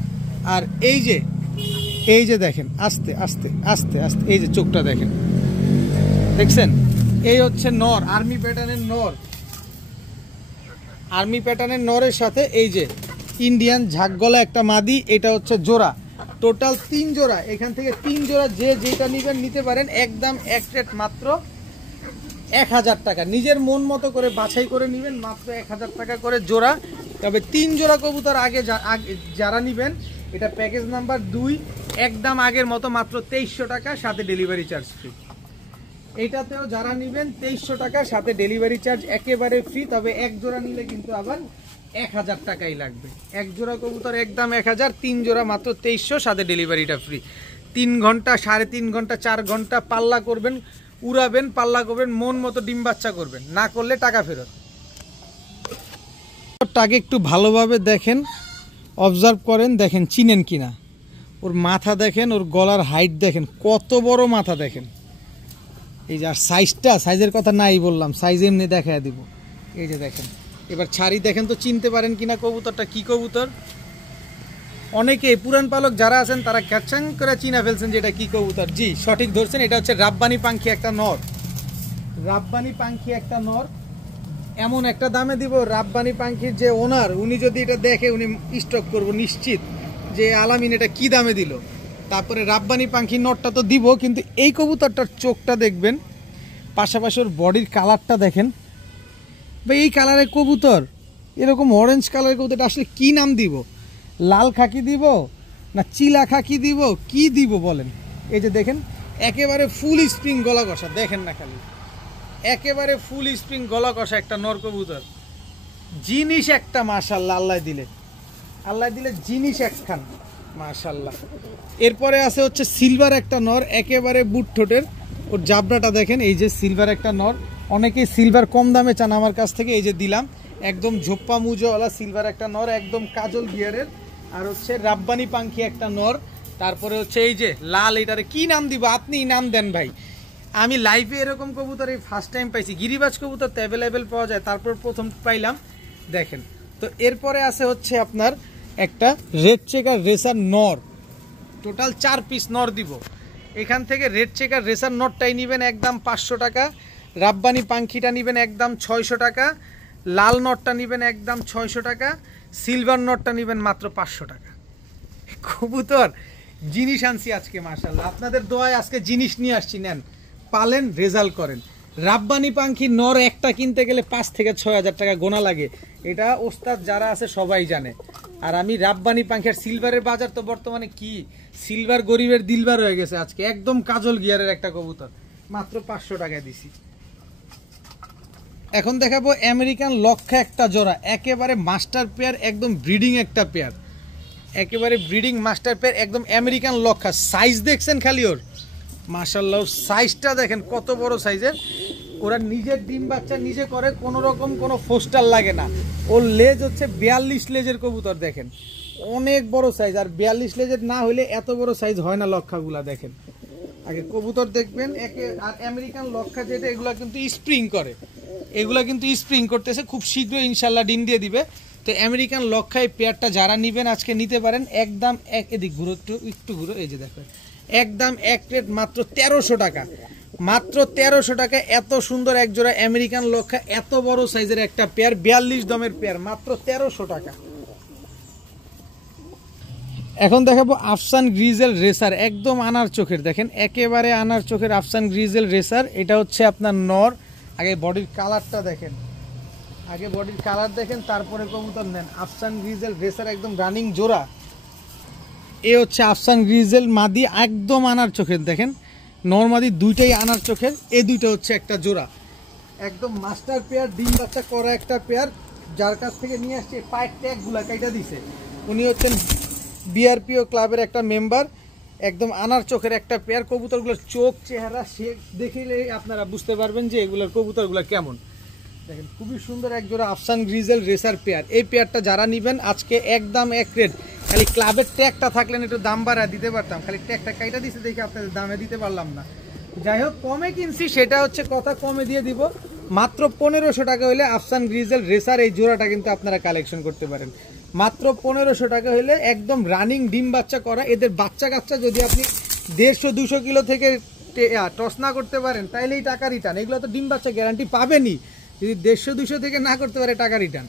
আর এই যে দেখেন আস্তে আস্তে আস্তে আস্তে, এই যে চোখটা দেখেন, দেখছেন? এই হচ্ছে নর, আর্মি প্যাটার্নের নর। আর্মি প্যাটার্নের নরের সাথে এই যে ইন্ডিয়ান ঝাঁকগলা একটা মাদি, এটা হচ্ছে জোড়া। টোটাল 3 জোড়া। এখান থেকে 3 জোড়া যে যেটা নেবেন নিতে পারেন, একদম এক রেট মাত্র 1000 টাকা। নিজের মন মতো করে বাছাই করে নেবেন, মাত্র 1000 টাকা করে জোড়া। তবে 3 জোড়া কবুতর আগে যারা নেবেন, এটা প্যাকেজ নাম্বার 2, একদম আগের মতো মাত্র 2300 টাকা, সাথে ডেলিভারি চার্জ ফ্রি। এইটাতেও যারা নেবেন 2300 টাকা, সাথে ডেলিভারি চার্জ একেবারে ফ্রি। তবে এক জোড়া নিলে কিন্তু আবার 1000 টাকাই লাগবে। এক জোড়া কবুতর একদম 1000, 3 জোড়া মাত্র 2300, সাথে ডেলিভারিটা ফ্রি। 3 ঘন্টা, 3.5 ঘন্টা, 4 ঘন্টা পাল্লা করবেন, উড়াবেন, পাল্লা করবেন, মন মতো ডিম বাচ্চা করবেন, না করলে টাকা ফেরত। টাকে একটু ভালোভাবে দেখেন, অবজার্ভ করেন, দেখেন চিনেন কিনা। ওর মাথা দেখেন, ওর গলার হাইট দেখেন, কত বড় মাথা দেখেন। এই যে আর সাইজের কথা নাই বললাম, সাইজ এমনি দেখা দিব। এই যে দেখেন, এবার ছাড়ি দেখেন তো চিনতে পারেন কিনা কবুতরটা কি কবুতর। অনেকে পুরান পালক যারা আছেন তারা ক্যাচাং করে চিনা ফেলছেন যে এটা কি কবুতর। জি, সঠিক ধরছেন, এটা হচ্ছে রাব্বানি পাখি একটা নর। রাব্বানি পাখি একটা নর। এমন একটা দামে দিব, রাব্বানি পাখির যে ওনার, উনি যদি এটা দেখে উনি স্টক করব নিশ্চিত যে আলামিন এটা কি দামে দিল। তারপরে রাব্বানি পাখি নটটা তো দিব, কিন্তু এই কবুতরটার চোখটা দেখবেন, পাশাপাশি ওর বডির কালারটা দেখেন। বা এই কালারের কবুতর, এরকম অরেঞ্জ কালারের কবুতরটা আসলে কি নাম দিব? লাল খাকি দিব না চিলা খাকি দিব, কি দিব বলেন? এই যে দেখেন, একেবারে ফুল স্প্রিং গলা কষা, দেখেন না খালি, একেবারে ফুল স্প্রিং গলা কষা একটা নর কবুতর। জিনিস একটা মাশাআল্লাহ, আল্লাহ দিলে জিনিস একখান মাশাআল্লাহ। এরপরে আছে হচ্ছে সিলভার একটা নর, একেবারে বুট ঠোঁটের, ওর জাবরাটা দেখেন। এই যে সিলভার একটা নর, অনেকেই সিলভার কম দামে চান আমার কাছ থেকে, এই যে দিলাম, একদম ঝোপ্পা মুজোওয়ালা সিলভার একটা নর, একদম কাজল গিয়ারের। আর হচ্ছে রাব্বানি পাখি একটা নর। তারপরে হচ্ছে এই যে লাল, এটারে কি নাম দিব? আপনি নাম দেন ভাই। আমি লাইভে এরকম কবুতর এই ফার্স্ট টাইম পাইছি। গিরিবাজ কবুতর তো অ্যাভেলেবেল পাওয়া যায়, তারপর প্রথম পাইলাম, দেখেন। তো এরপরে আছে হচ্ছে আপনার একটা রেড চেকার রেসার নর, টোটাল 4 পিস নর দিব। এখান থেকে রেড চেকার রেসার নরটাই নেবেন একদম 500 টাকা, রাব্বানি পাখিটা নেবেন একদম 600 টাকা, লাল নটটা নেবেন একদম 600 টাকা, সিলভার নটটা নেবেন মাত্র 500 টাকা। কবুতর জিনিস আনছি আজকে মাশাআল্লাহ, আপনাদের দোয়ায় আজকে জিনিস নিয়ে আসছি, নেন, পালেন, রেজাল্ট করেন। রাব্বানি পাখি নর একটা কিনতে গেলে 5 থেকে 6000 টাকা গোনা লাগে, এটা ওস্তাদ যারা আছে সবাই জানে। আর আমি রাব্বানি পাখির সিলভারের বাজার তো বর্তমানে কি, সিলভার গরিবের দিলবার হয়ে গেছে। আজকে একদম কাজল গিয়ারের একটা কবুতর মাত্র 500 টাকায় দিছি। এখন দেখাবো আমেরিকান লক্ষা একটা জোড়া, একেবারে মাস্টার পেয়ার, একদম ব্রিডিং একটা পেয়ার, একেবারে ব্রিডিং মাস্টার পেয়ার, একদম আমেরিকান লক্ষা। সাইজ দেখছেন খালি ওর, মাশাআল্লাহ, ওর সাইজটা দেখেন কত বড় সাইজের। ওরা নিজের ডিম বাচ্চা নিজে করে, কোনো রকম কোনো ফোস্টার লাগে না। ওর লেজ হচ্ছে 42 লেজের কবুতর, দেখেন অনেক বড় সাইজ। আর 42 লেজের না হলে এত বড় সাইজ হয় না লক্ষাগুলা, দেখেন। আগে কবুতর দেখবেন একে। আর আমেরিকান লক্ষা যেটা, এগুলা কিন্তু স্প্রিং করে, এগুলা কিন্তু স্প্রিং করতেছে, খুব শীঘ্রই ইনশাল্লাহ ডিম দিয়ে দিবে। তো আমেরিকান লক্ষায় পেয়ারটা যারা নেবেন আজকে নিতে পারেন একদম এদিক ঘুরো, একটু ঘুরো, এই যে দেখেন একদম এক প্লেট মাত্র 1300 টাকা, মাত্র 1300 টাকা। এত সুন্দর এক জোড়া আমেরিকান লক্ষা, এত বড় সাইজের একটা পেয়ার, 42 দমের পেয়ার, মাত্র 1300 টাকা। এখন দেখাবো আফসান গ্রিজেল রেসার, একদম আনার চোখের, দেখেন একেবারে আনার চোখের আফসান গ্রিজেল রেসার। এটা হচ্ছে আপনার নর। আগে বডির কালারটা দেখেন, আগে বডির কালার দেখেন, তারপরে কবুতর নেন। আফসান গ্রিজেল রেসার একদম রানিং জোড়া। এ হচ্ছে আফসান গ্রিজেল মাদি, একদম আনার চোখের, দেখেন নর মাদি দুইটাই আনার চোখের। এই দুইটা হচ্ছে একটা জোড়া, একদম মাস্টার পেয়ার, ডিম বাচ্চা করা একটা পেয়ার। যার কাছ থেকে নিয়ে আসছে পায়ের ট্যাগগুলা কাইটা দিছে, উনি হচ্ছেন বিআরপিও ক্লাবের একটা মেম্বার, একদম আনার চোখের একটা পেয়ার। কবুতরগুলোর চোখ চেহারা সে দেখলে আপনারা বুঝতে পারবেন যে এগুলোর কবুতরগুলো কেমন। দেখেন খুবই সুন্দর এক জোড়া আফসান গ্রিজেল রেসার পেয়ার। এই পেয়ারটা যারা নেবেন আজকে একদম এক রেট। খালি ক্লাবের ট্যাগটা থাকলেন একটু দাম বাড়া দিতে পারতাম, খালি ট্যাগটা কাইটা দিতে দেখে আপনাদের দামে দিতে পারলাম না। যাই হোক কমে কিনছি সেটা হচ্ছে কথা, কমে দিয়ে দিব। মাত্র 1500 টাকা হলে আফসান গ্রিজেল রেসার এই জোড়াটা কিন্তু আপনারা কালেকশন করতে পারেন। মাত্র 1500 টাকা হলে একদম রানিং ডিম বাচ্চা করা। এদের বাচ্চা কাচ্চা যদি আপনি 150-200 কিলো থেকে টস না করতে পারেন তাইলে এই টাকা রিটার্ন। এগুলো তো ডিম বাচ্চা গ্যারান্টি পাবেনই, যদি 150-200 থেকে না করতে পারে টাকা রিটার্ন।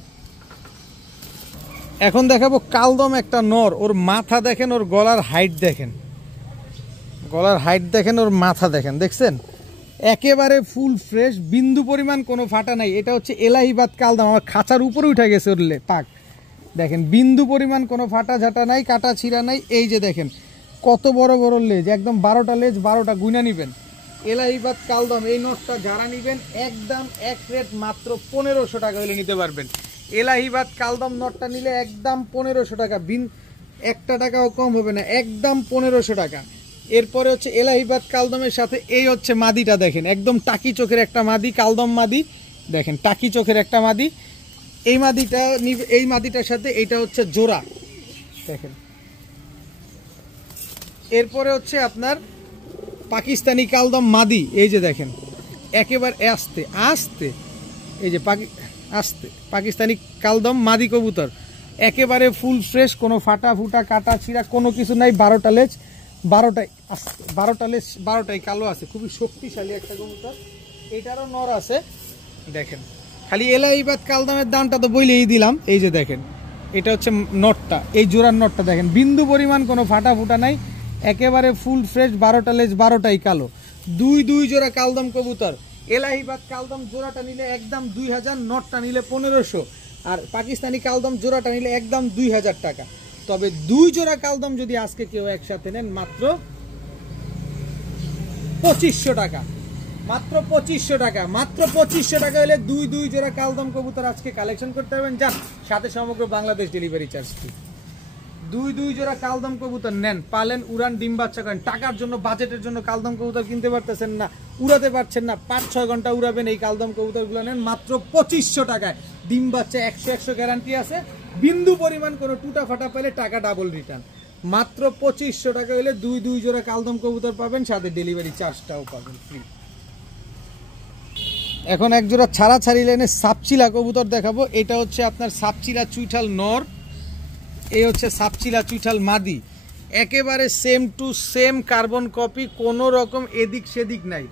এখন দেখাবো কালদম একটা নর। ওর মাথা দেখেন, ওর গলার হাইট দেখেন, গলার হাইট দেখেন, ওর মাথা দেখেন, দেখছেন একেবারে ফুল ফ্রেশ, বিন্দু পরিমাণ কোনো ফাটা নাই। এটা হচ্ছে এলাহিবাদ কালদম, আমার খাঁচার উপরে উঠে গেছে ওর পাক দেখেন, বিন্দু পরিমাণ কোনো ফাটা ঝাঁটা নাই, কাটা ছিঁড়া নাই। এই যে দেখেন কত বড় বড় লেজ, একদম 12টা লেজ, 12টা গুইনা নিবেন। এলাহিবাদ কালদম এই নটটা যারা নিবেন একদম এক রেট মাত্র 1500 টাকা হলে নিতে পারবেন। এলাহিবাদ কালদম নটটা নিলে একদম 1500 টাকা, একটা টাকাও কম হবে না, একদম 1500 টাকা। এরপরে হচ্ছে এলাহিবাদ কালদমের সাথে এই হচ্ছে মাদিটা দেখেন, একদম টাকি চোখের একটা মাদি, কালদম মাদি দেখেন, টাকি চোখের একটা মাদি। এই মাদিটা এই মাদিটার সাথে এইটা হচ্ছে জোড়া দেখেন। এরপরে হচ্ছে আপনার পাকিস্তানি কালদম মাদি, এই যে দেখেন একেবারে আস্তে আস্তে, এই যে আস্তে পাকিস্তানি কালদম মাদি কবুতর, একেবারে ফুল ফ্রেশ, কোনো ফাটা ফুটা কাটা ছিঁড়া কোনো কিছু নাই। 12টা লেজ, 12টাই আস্তে, 12টা লেজ 12টাই কালো আছে, খুবই শক্তিশালী একটা কবুতর। এটারও নর আছে দেখেন। খালি এলাহিবাদ কালদমের দামটা তো বইলেই দিলাম। এই যে দেখেন এটা হচ্ছে নটটা, এই জোড়ার নটটা দেখেন, বিন্দু পরিমাণ কোনো ফাটা ফুটা নাই, একেবারে ফুল ফ্রেশ, 12টা লেজ 12টাই কালো। দুই জোড়া কালদম কবুতর। এলাহিবাদ কালদম জোড়াটা নিলে একদম 2000, নটটা নিলে 1500, আর পাকিস্তানি কালদম জোড়াটা নিলে একদম 2000 টাকা। তবে 2 জোড়া কালদম যদি আজকে কেউ একসাথে নেন মাত্র 2500 টাকা, মাত্র 2500 টাকা, মাত্র 2500 টাকা হলে দুই জোড়া কালদম কবুতর আজকে কালেকশন করতে পারবেন। যান সাথে সমগ্র বাংলাদেশ ডেলিভারি চার্জ ফ্রি। দুই জোড়া কালদম কবুতর নেন, পালেন, উড়ান, ডিম বাচ্চা করেন। টাকার জন্য বাজেটের জন্য কালদম কবুতর কিনতে পারতেছেন না, উড়াতে পারছেন না, 5-6 ঘন্টা উড়াবেন, এই কালদম কবুতরগুলো নেন মাত্র 2500 টাকায়। ডিম বাচ্চা 100 গ্যারান্টি আছে, বিন্দু পরিমাণ কোনো টুটা ফাটা পেলে টাকা ডাবল রিটার্ন। মাত্র 2500 টাকা হলে দুই জোড়া কালদম কবুতর পাবেন, সাথে ডেলিভারি চার্জটাও পাবেন ফ্রি। এখন এক জোড়া ছাড়াছাড়ি লাইনে সাপচিলা কবুতর দেখাবো। এটা হচ্ছে আপনার সাপচিলা চুইঠাল নর, এই হচ্ছে সাপচিলা চুইঠাল মাদি, একেবারে same to same carbon copy, কোনো রকম এদিক সেদিক নাই।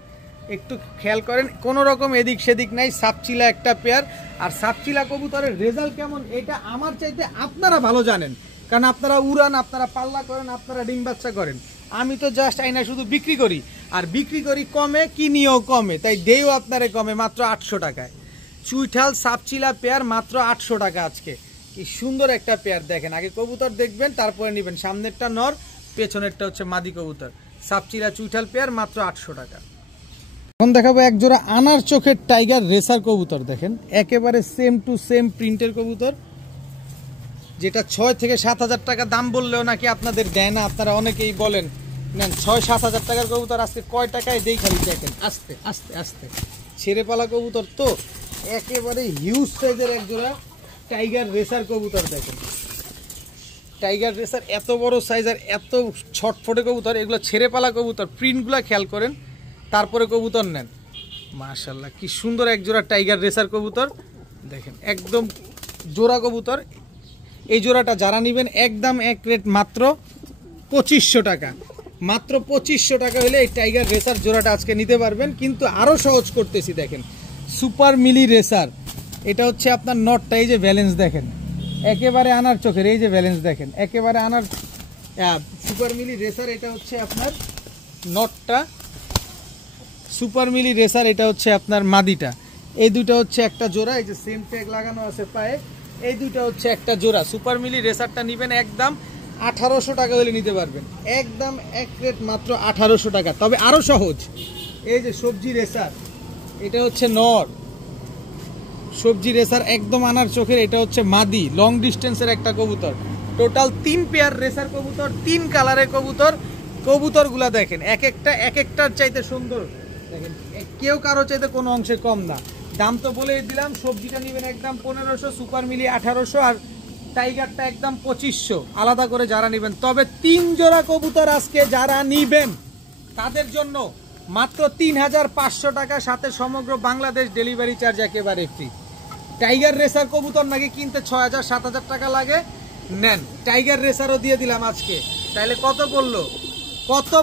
একটু খেয়াল করেন, কোনো রকম এদিক সেদিক নাই। সাপচিলা একটা পেয়ার। আর সাপচিলা কবুতরের রেজাল্ট কেমন এটা আমার চাইতে আপনারা ভালো জানেন, কারণ আপনারা উড়ান, আপনারা পাল্লা করেন, আপনারা ডিম বাচ্চা করেন। আমি তো জাস্ট আইনা শুধু বিক্রি করি, আর বিক্রি করি কমে, কিনিও কমে, তাই দেও আপনারে কমে মাত্র 800 টাকায়। চুইঠাল সাপচিলা পেয়ার মাত্র 800 টাকা। আজকে কি সুন্দর একটা পেয়ার দেখেন, আগে কবুতর দেখবেন তারপরে নেবেন। সামনেরটা নর, পেছনেরটা হচ্ছে মাদি কবুতর। সাপচিলা চুইঠাল পেয়ার মাত্র 800 টাকা। এখন দেখাবো এক জোড়া আনার চোখের টাইগার রেসার কবুতর দেখেন, একেবারে সেম টু সেম প্রিন্টের কবুতর, যেটা 6 থেকে 7000 টাকা দাম বললেও নাকি আপনাদের দেয় না। আপনারা অনেকেই বলেন নেন 6-7 হাজার টাকার কবুতর, আজকে কয় টাকায় দেই খালি দেখেন। আস্তে আস্তে আস্তে ছেড়ে পালা কবুতর তো, একেবারে হিউজ সাইজের এক জোড়া টাইগার রেসার কবুতর দেখেন। টাইগার রেসার এত বড় সাইজের এত ছটফটে কবুতর, এগুলো ছেড়ে পালা কবুতর, প্রিন্টগুলো খেয়াল করেন তারপরে কবুতর নেন। মাশাআল্লাহ কি সুন্দর এক জোড়া টাইগার রেসার কবুতর দেখেন, একদম জোড়া কবুতর। এই জোড়াটা যারা নেবেন একদম এক রেট মাত্র 2500 টাকা, মাত্র 2500 টাকা হলে এই টাইগার রেসার জোড়াটা আজকে নিতে পারবেন। কিন্তু আরও সহজ করতেছি দেখেন, সুপার মিলি রেসার, এটা হচ্ছে আপনার নটটা, এই যে ব্যালেন্স দেখেন, একেবারে আনার চোখের, এই যে ব্যালেন্স দেখেন, একেবারে আনার। সুপার মিলি রেসার এটা হচ্ছে আপনার নটটা, সুপার মিলি রেসার এটা হচ্ছে আপনার মাদিটা। এই দুটো হচ্ছে একটা জোড়া, এই যে সেম ট্যাগ লাগানো আছে পায়ে, এই দুটো হচ্ছে একটা জোড়া। সুপার মিলি রেসারটা নেবেন একদম 1800 টাকা হলে নিতে পারবেন, একদম এক রেট মাত্র 1800 টাকা। তবে আরও সহজ, এই যে সবজি রেসার, এটা হচ্ছে নর, সবজি রেসার একদম আনার চোখের, এটা হচ্ছে মাদি, লং ডিস্টেন্সের একটা কবুতর। টোটাল 3 পেয়ার রেসার কবুতর, 3 কালারের কবুতর, কবুতরগুলা দেখেন, এক একটার চাইতে সুন্দর দেখেন, কেউ কারো চাইতে কোনো অংশে কম না। দাম তো বলেই দিলাম, সবজিটা নেবেন একদম 1500, সুপার মিলি 1800, আর টাইগারটা একদম 2500 আলাদা করে যারা নেবেন। তবে 3 জোড়া কবুতর আজকে যারা নিবেন তাদের জন্য মাত্র 3500 টাকা, সাথে সমগ্র বাংলাদেশ ডেলিভারি চার্জ একেবারে ফ্রি। টাইগার রেসার কবুতর নাকি কিনতে 6000-7000 টাকা লাগে, নেন টাইগার রেসারও দিয়ে দিলাম আজকে। তাহলে কত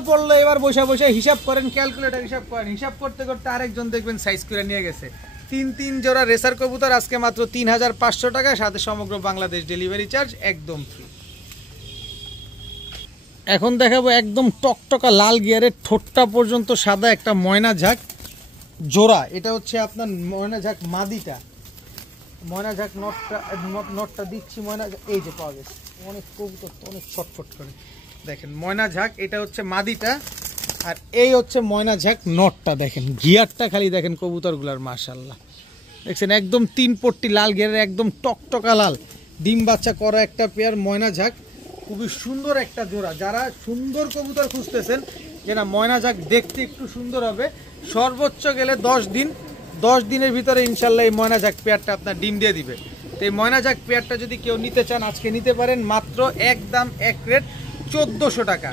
পড়লো এবার বসে বসে হিসাব করেন, ক্যালকুলেটর হিসাব করেন, হিসাব করতে করতে আরেকজন দেখবেন সাইজ করে নিয়ে গেছে। 3 জোড়া রেসার কবুতর আজকে মাত্র 3500 টাকা, সাথে সমগ্র বাংলাদেশ ডেলিভারি চার্জ একদম ফ্রি। এখন দেখাবো একদম টকটকা লাল গিয়ারের, ঠোঁটটা পর্যন্ত সাদা একটা ময়না ঝাঁক জোড়া। এটা হচ্ছে আপনার ময়না ঝাঁক মাদিটা, ময়না ঝাঁক নটটা দিচ্ছি। ময়না এই যে পাওয়া গেছে, অনেক কবুতর তো অনেক ছটফট করে দেখেন। ময়না ঝাঁক এটা হচ্ছে মাদিটা, আর এই হচ্ছে ময়না ঝাঁক নটটা। দেখেন গিয়ারটা খালি দেখেন কবুতরগুলার, মাশাআল্লাহ দেখছেন একদম 3 পট্টি লাল গিয়ারের, একদম টকটকা লাল ডিম বাচ্চা করা একটা পেয়ার ময়না ঝাঁক, খুবই সুন্দর একটা জোড়া। যারা সুন্দর কবুতর খুঁজতেছেন যে না ময়না ঝাঁক দেখতে একটু সুন্দর হবে, সর্বোচ্চ গেলে 10 দিনের ভিতরে ইনশাল্লাহ এই ময়না ঝাঁক পেয়ারটা আপনার ডিম দিয়ে দিবে। তো এই ময়না ঝাঁক পেয়ারটা যদি কেউ নিতে চান আজকে নিতে পারেন, মাত্র একদম এক রেট 1400 টাকা।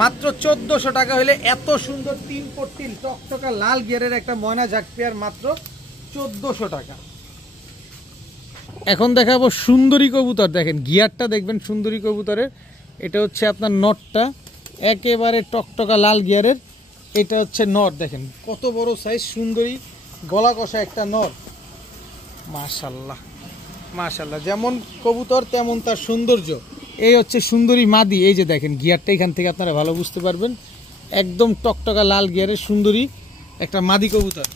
মাত্র 1400 টাকা হলে এত সুন্দর 3 পট্টি টকটকা লাল গিয়ারের একটা ময়না ঝাঁক পেয়ার মাত্র 1400 টাকা। এখন দেখাবো সুন্দরী কবুতর। দেখেন গিয়ারটা দেখবেন সুন্দরী কবুতরের, এটা হচ্ছে আপনার নটটা একেবারে টকটকা লাল গিয়ারের, এটা হচ্ছে নট। দেখেন কত বড় সাইজ, সুন্দরী গলা কষা একটা নট, মাশাআল্লাহ মাশাআল্লাহ। যেমন কবুতর তেমন তার সৌন্দর্য। এই হচ্ছে সুন্দরী মাদি, এই যে দেখেন গিয়ারটা এখান থেকে আপনারা ভালো বুঝতে পারবেন, একদম টকটকা লাল গিয়ারের সুন্দরী একটা মাদি কবুতর।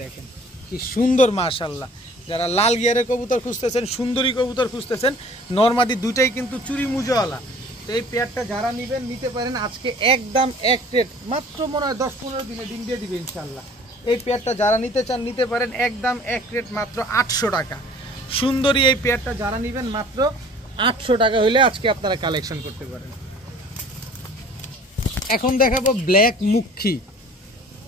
দেখেন কি সুন্দর, মাশাআল্লাহ। যারা লাল গিয়ারের কবুতর খুঁজতেছেন, সুন্দরী কবুতর খুঁজতেছেন, নরমাদি দুইটাই কিন্তু চুরি মুজোওয়ালা, তো এই পেয়ারটা যারা নেবেন নিতে পারেন আজকে একদম এক রেট, মাত্র মনে হয় 10-15 দিনে ডিম দিয়ে দিবে ইনশাল্লাহ। এই পেয়ারটা যারা নিতে চান নিতে পারেন একদম এক রেট, মাত্র 800 টাকা। সুন্দরী এই পেয়ারটা যারা নেবেন মাত্র 800 টাকা হইলে আজকে আপনারা কালেকশন করতে পারেন। এখন দেখাবো ব্ল্যাক মুখী,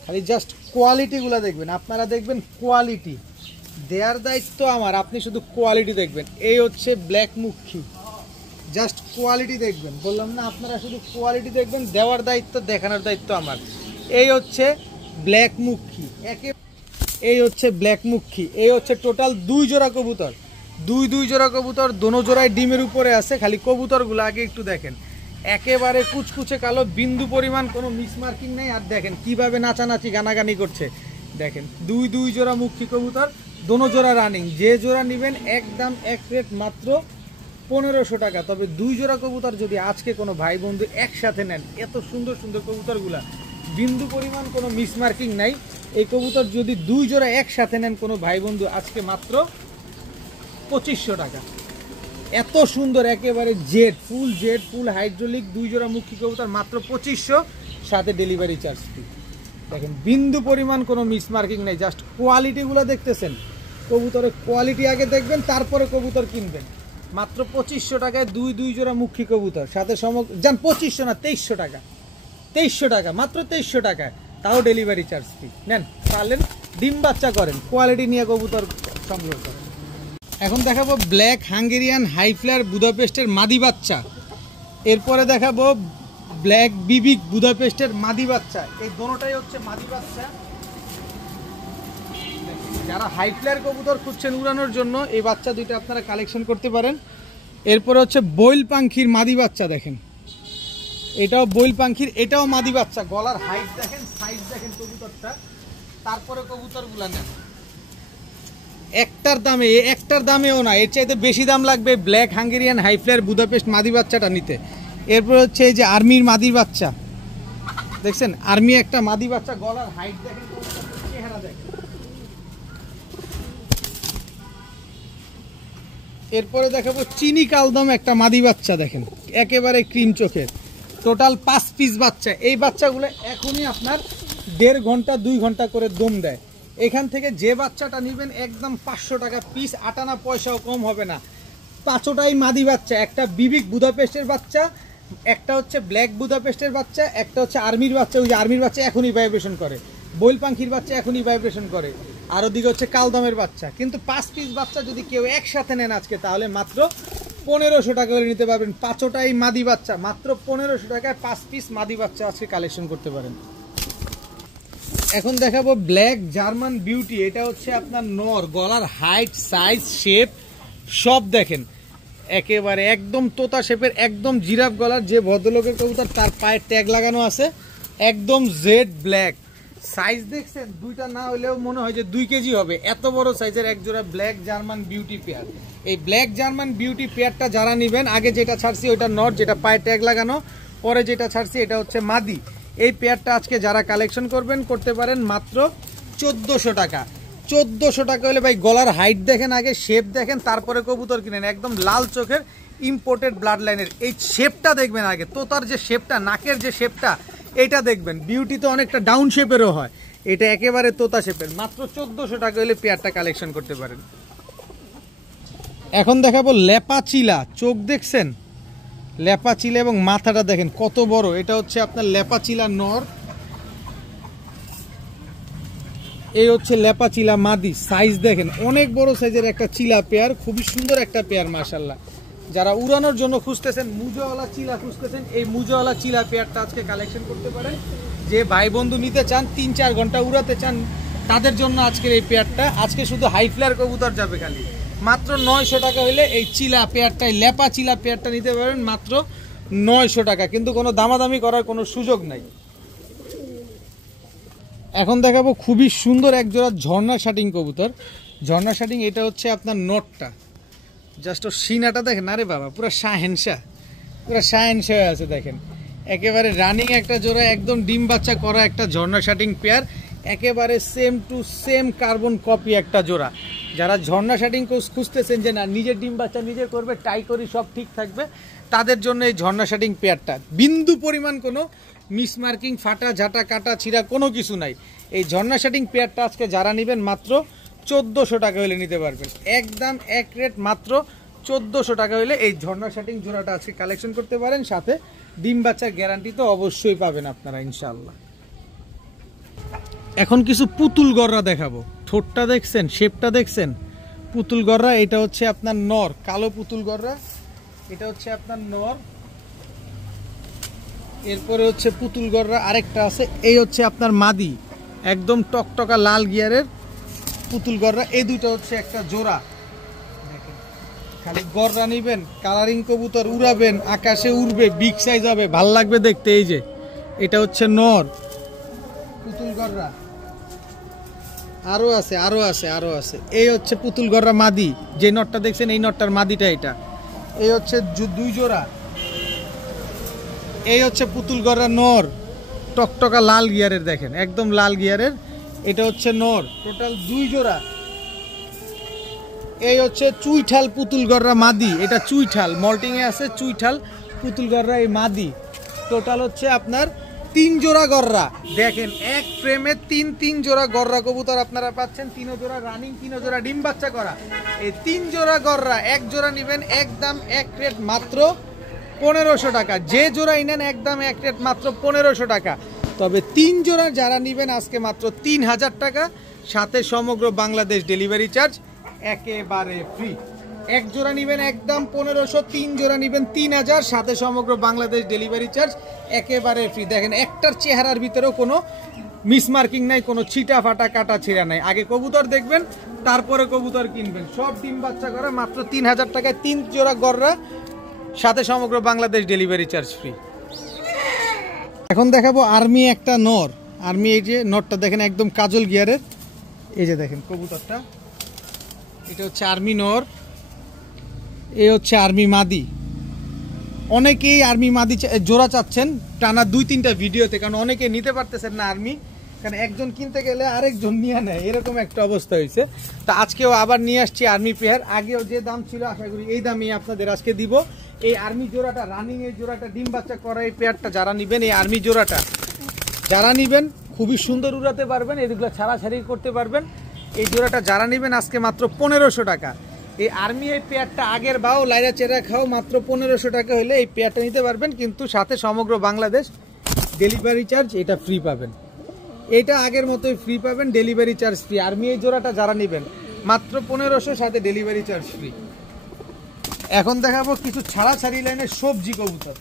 খালি জাস্ট কোয়ালিটিগুলো দেখবেন, আপনারা দেখবেন কোয়ালিটি, দেয়ার দায়িত্ব আমার, আপনি শুধু কোয়ালিটি দেখবেন। এই হচ্ছে ব্ল্যাক মুখী, জাস্ট কোয়ালিটি দেখবেন, বললাম না আপনারা শুধু কোয়ালিটি দেখবেন, দেওয়ার দায়িত্ব দেখানোর দায়িত্ব আমার। এই হচ্ছে ব্ল্যাক মুখী, এই হচ্ছে ব্ল্যাক মুখী, এই হচ্ছে টোটাল 2 জোড়া কবুতর, 2 জোড়া কবুতর, দোনো জোড়ায় ডিমের উপরে আছে। খালি কবুতরগুলো আগে একটু দেখেন, একেবারে কুচকুচে কালো, বিন্দু পরিমাণ কোনো মিসমার্কিং নেই। আর দেখেন কিভাবে নাচানাচি গানাগানি করছে, দেখেন 2 জোড়া মুখী কবুতর, দোনো জোড়া রানিং। যে জোড়া নেবেন একদম এক রেট মাত্র 1500 টাকা। তবে 2 জোড়া কবুতর যদি আজকে কোনো ভাই বন্ধু একসাথে নেন, এত সুন্দর সুন্দর কবুতরগুলা, বিন্দু পরিমাণ কোনো মিসমার্কিং নাই, এই কবুতর যদি 2 জোড়া একসাথে নেন কোনো ভাই বন্ধু আজকে মাত্র 2500 টাকা। এত সুন্দর একেবারে জেড ফুল হাইড্রোলিক 2 জোড়া মুখী কবুতর মাত্র 2500, সাথে ডেলিভারি চার্জ ফ্রি। দেখেন বিন্দু পরিমাণ কোনো মিসমার্কিং নেই, জাস্ট কোয়ালিটিগুলো দেখতেছেন, কবুতরের কোয়ালিটি আগে দেখবেন তারপরে কবুতর কিনবেন। মাত্র 2500 টাকায় 2 জোড়া মুখী কবুতর, সাথে যান 2500 না 2300 টাকা, 2300 টাকা, মাত্র 2300 টাকায়, তাও ডেলিভারি চার্জ ফ্রি। নেন পারলেন ডিম বাচ্চা করেন, কোয়ালিটি নিয়ে কবুতর সংগ্রহ করেন। এখন দেখাবো ব্ল্যাক হাঙ্গেরিয়ান হাই ফ্লায়ার বুদাপেস্টের মাদি বাচ্চা, এরপরে দেখাবো ব্ল্যাক বিবিক বুদাপেস্টের মাদি বাচ্চা। এই দোনোটাই হচ্ছে মাদি বাচ্চা। যারা হাই ফ্লায়ার কবুতর খুঁজছেন উড়ানোর জন্য এই বাচ্চা দুইটা আপনারা কালেকশন করতে পারেন। এরপরে হচ্ছে বইল পাখির মাদি বাচ্চা, দেখেন এটাও বইল পাখির, এটাও মাদি বাচ্চা, গলার হাইট দেখেন, সাইজ দেখেন কবুতরটা। তারপরে কবুতরগুলা নেন একটার দামেও না, এর চাইতে বেশি দাম লাগবে black Hungarian high flyer Budapest মাদি বাচ্চাটা নিতে। এরপর হচ্ছে এই যে আর্মির মাদি বাচ্চা, দেখছেন আর্মি একটা মাদি বাচ্চা, গলার হাইট দেখেন, চেহারা দেখেন। এরপরে দেখাবো চিনি কালদম একটা মাদি বাচ্চা, দেখেন একেবারে ক্রিম চোখের, টোটাল 5 পিস বাচ্চা। এই বাচ্চাগুলো এখনই আপনার 1.5 ঘন্টা 2 ঘন্টা করে দম দেয়। এখান থেকে যে বাচ্চাটা নেবেন একদম 500 টাকা পিস, 8 আনা পয়সাও কম হবে না। 5টাই মাদি বাচ্চা, একটা বিবিক বুদাপেস্টের বাচ্চা, একটা হচ্ছে ব্ল্যাক বুদাপেস্টের বাচ্চা, একটা হচ্ছে আর্মির বাচ্চা। ওই যে আর্মির বাচ্চা এখনই ভাইব্রেশন করে, বইল পাখির বাচ্চা এখনই ভাইব্রেশন করে, আর ওদিকে হচ্ছে কালদমের বাচ্চা। কিন্তু 5 পিস বাচ্চা যদি কেউ একসাথে নেন আজকে, তাহলে মাত্র 1500 টাকা করে নিতে পারবেন। 5টাই মাদি বাচ্চা, মাত্র 1500 টাকায় 5 পিস মাদি বাচ্চা আজকে কালেকশন করতে পারেন। এখন দেখাবো ব্ল্যাক জার্মান বিউটি। এটা হচ্ছে আপনার নর, গলার হাইট, সাইজ, শেপ সব দেখেন একেবারে একদম তোতা শেপের, একদম জিরাফ গলার। যে ভদ্রলোকের কবুতর তার পায়ে ট্যাগ লাগানো আছে, একদম জেড ব্ল্যাক। সাইজ দেখছেন, দুইটা না হলেও মনে হয় যে 2 কেজি হবে, এত বড় সাইজের এক জোড়া ব্ল্যাক জার্মান বিউটি পেয়ার। এই ব্ল্যাক জার্মান বিউটি পেয়ারটা যারা নেবেন, আগে যেটা ছাড়ছি ওইটা নর, যেটা পায়ে ট্যাগ লাগানো, পরে যেটা ছাড়ছি এটা হচ্ছে মাদি। এই পেয়ারটা আজকে যারা কালেকশন করবেন করতে পারেন মাত্র 1400 টাকা। 1400 টাকা হলে ভাই গলার হাইট দেখেন, আগে শেপ দেখেন, তারপরে কবুতর কিনেন। একদম লাল চোখের ইম্পোর্টেড ব্লাড লাইনের। এই শেপটা দেখবেন আগে, তোতার যে শেপটা, নাকের যে শেপটা, এটা দেখবেন। বিউটি তো অনেকটা ডাউন শেপেরও হয়, এটা একেবারে তোতা শেপের। মাত্র 1400 টাকা হলে পেয়ারটা কালেকশন করতে পারেন। এখন দেখাবো লেপা চিলা। চোখ দেখছেন, লেপা চিলা, এবং মাথাটা দেখেন কত বড়। এটা হচ্ছে আপনার লেপা চিলা নর, এই হচ্ছে লেপা চিলা মাদি। সাইজ দেখেন অনেক বড় সাইজের একটা চিলা পেয়ার, খুবই সুন্দর একটা পেয়ার মাশাআল্লাহ। যারা উড়ানোর জন্য খুঁজতেছেন, মুজোওয়ালা চিলা খুঁজতেছেন, এই মুজোওয়ালা চিলা পেয়ারটা আজকে কালেকশন করতে পারেন। যে ভাই বন্ধু নিতে চান, 3-4 ঘন্টা উড়াতে চান, তাদের জন্য আজকের এই পেয়ারটা। আজকে শুধু হাই ফ্লায়ার কবুতর যাবে খালি। মাত্র 900 টাকা হলে এই চিলা পেয়ারটাই, লেপা চিলা পেয়ারটা নিতে পারেন মাত্র 900 টাকা। কিন্তু কোনো দামাদামি করার কোনো সুযোগ নাই। এখন দেখাবো খুবই সুন্দর এক জোড়া ঝর্ণা শাটিং কবুতর। ঝর্ণা শাটিং, এটা হচ্ছে আপনার নটটা, জাস্ট ওর সিনাটা দেখেন, আরে বাবা পুরো শাহেনশা, পুরো শাহেনশা হয়ে আছে দেখেন। একেবারে রানিং একটা জোড়া, একদম ডিম বাচ্চা করা একটা ঝর্ণা শাটিং পেয়ার, একেবারে same to same carbon copy একটা জোড়া। যারা ঝর্ণা শাটিং খুঁজতেছেন যে না নিজের ডিম বাচ্চা নিজে করবে, টাই করি সব ঠিক থাকবে, তাদের জন্য এই ঝর্ণা শাটিং পেয়ারটা। বিন্দু পরিমাণ কোনো মিসমার্কিং, ফাটা, ঝাঁটা, কাটা, ছিঁড়া কোনো কিছু নাই। এই ঝর্ণা শাটিং পেয়ারটা আজকে যারা নেবেন মাত্র 1400 টাকা হলে নিতে পারবেন। একদম এক রেট, মাত্র 1400 টাকা হলে এই ঝর্ণা শাটিং জোড়াটা আজকে কালেকশন করতে পারেন। সাথে ডিম বাচ্চার গ্যারান্টি তো অবশ্যই পাবেন আপনারা ইনশাআল্লাহ। এখন কিছু পুতুল গররা দেখাবো। ঠোঁটটা দেখছেন, শেপটা দেখছেন, পুতুল গররা। এটা হচ্ছে আপনার নর, কালো পুতুল গররা, এটা হচ্ছে আপনার নর। এরপরে হচ্ছে পুতুল গররা আরেকটা আছে, এই হচ্ছে আপনার মাদি, একদম টকটকা লাল গিয়ারের পুতুল গররা। এই দুটো হচ্ছে একটা জোড়া। দেখেন খালি গররা নিবেন, কালারিং কবুতর উড়াবেন, আকাশে উড়বে, বিগ সাইজ হবে, ভাল লাগবে দেখতে। এই যে এটা হচ্ছে নর পুতুল গররা। আরো আছে, আরো আছে, আরো আছে। এই হচ্ছে পুতুল গররা মাদি, যে নটটা দেখছেন এই নটটার মাদিটা এটা। এই হচ্ছে 2 জোড়া। এই হচ্ছে পুতুল গররা নর, টকটকা লাল গিয়ারের, দেখেন একদম লাল গিয়ারের। এটা হচ্ছে নর, টোটাল 2 জোড়া। এই হচ্ছে চুইঠাল পুতুল গররা মাদি, এটা চুইঠাল মল্টিং এ আছে, চুইঠাল পুতুল গররা এই মাদি। টোটাল হচ্ছে আপনার 3 জোড়া গররা। দেখেন এক ফ্রেমে 3 জোড়া গররা কবুতর আপনারা পাচ্ছেন। 3 জোড়া রানিং, 3 জোড়া ডিম বাচ্চা করা। এই 3 জোড়া গররা, এক জোড়া নেবেন একদম এক রেট মাত্র 1500 টাকা। যে জোড়াই নেন একদম এক রেট মাত্র 1500 টাকা। তবে 3 জোড়া যারা নেবেন আজকে মাত্র 3000 টাকা, সাথে সমগ্র বাংলাদেশ ডেলিভারি চার্জ একেবারে ফ্রি। এক জোড়া নেবেন একদম 1500, 3 জোড়া নেবেন 3000, সাথে সমগ্র বাংলাদেশ ডেলিভারি চার্জ একেবারে ফ্রি। দেখেন একটার চেহারার ভিতরেও কোনো মিসমার্কিং নাই, কোনো ছিটা ফাটা কাটা ছিঁড়া নাই। আগে কবুতর দেখবেন, তারপরে কবুতর কিনবেন। সব ডিম বাচ্চা করা, মাত্র 3000 টাকায় 3 জোড়া গররা, সাথে সমগ্র বাংলাদেশ ডেলিভারি চার্জ ফ্রি। এখন দেখাবো আর্মি একটা নর। আর্মি, এই যে নরটা দেখেন একদম কাজল গিয়ারের। এই যে দেখেন কবুতরটা, এটা হচ্ছে আর্মি নর, এই হচ্ছে আর্মি মাদি। অনেকেই আর্মি মাদি জোড়া চাচ্ছেন টানা 2-3টা ভিডিওতে, কারণ অনেকে নিতে পারতেছেন না আর্মি, কারণ একজন কিনতে গেলে আরেকজন নিয়ে নেয়, এরকম একটা অবস্থা হয়েছে। তো আজকেও আবার নিয়ে আসছি আর্মি পেয়ার। আগেও যে দাম ছিল আশা করি এই দামই আপনাদের আজকে দিব। এই আর্মি জোড়াটা রানিং, এই জোড়াটা ডিম বাচ্চা করা এই পেয়ারটা যারা নেবেন, এই আর্মি জোড়াটা যারা নেবেন খুবই সুন্দর উড়াতে পারবেন, এগুলো ছাড়াছাড়ি করতে পারবেন। এই জোড়াটা যারা নেবেন আজকে মাত্র 1500 টাকা। এই আর্মি এই পেয়ারটা আগের বাও লাইরা চেরা খাও মাত্র 1500 টাকা হলে এই পেয়ারটা নিতে পারবেন, কিন্তু সাথে সমগ্র বাংলাদেশ ডেলিভারি চার্জ এটা ফ্রি পাবেন। এটা আগের মতোই ফ্রি পাবেন, ডেলিভারি চার্জ ফ্রি। আর্মি এই জোড়াটা যারা নেবেন মাত্র 1500, সাথে ডেলিভারি চার্জ ফ্রি। এখন দেখাবো কিছু ছাড়াছাড়ি লাইনের সবজি কবুতর,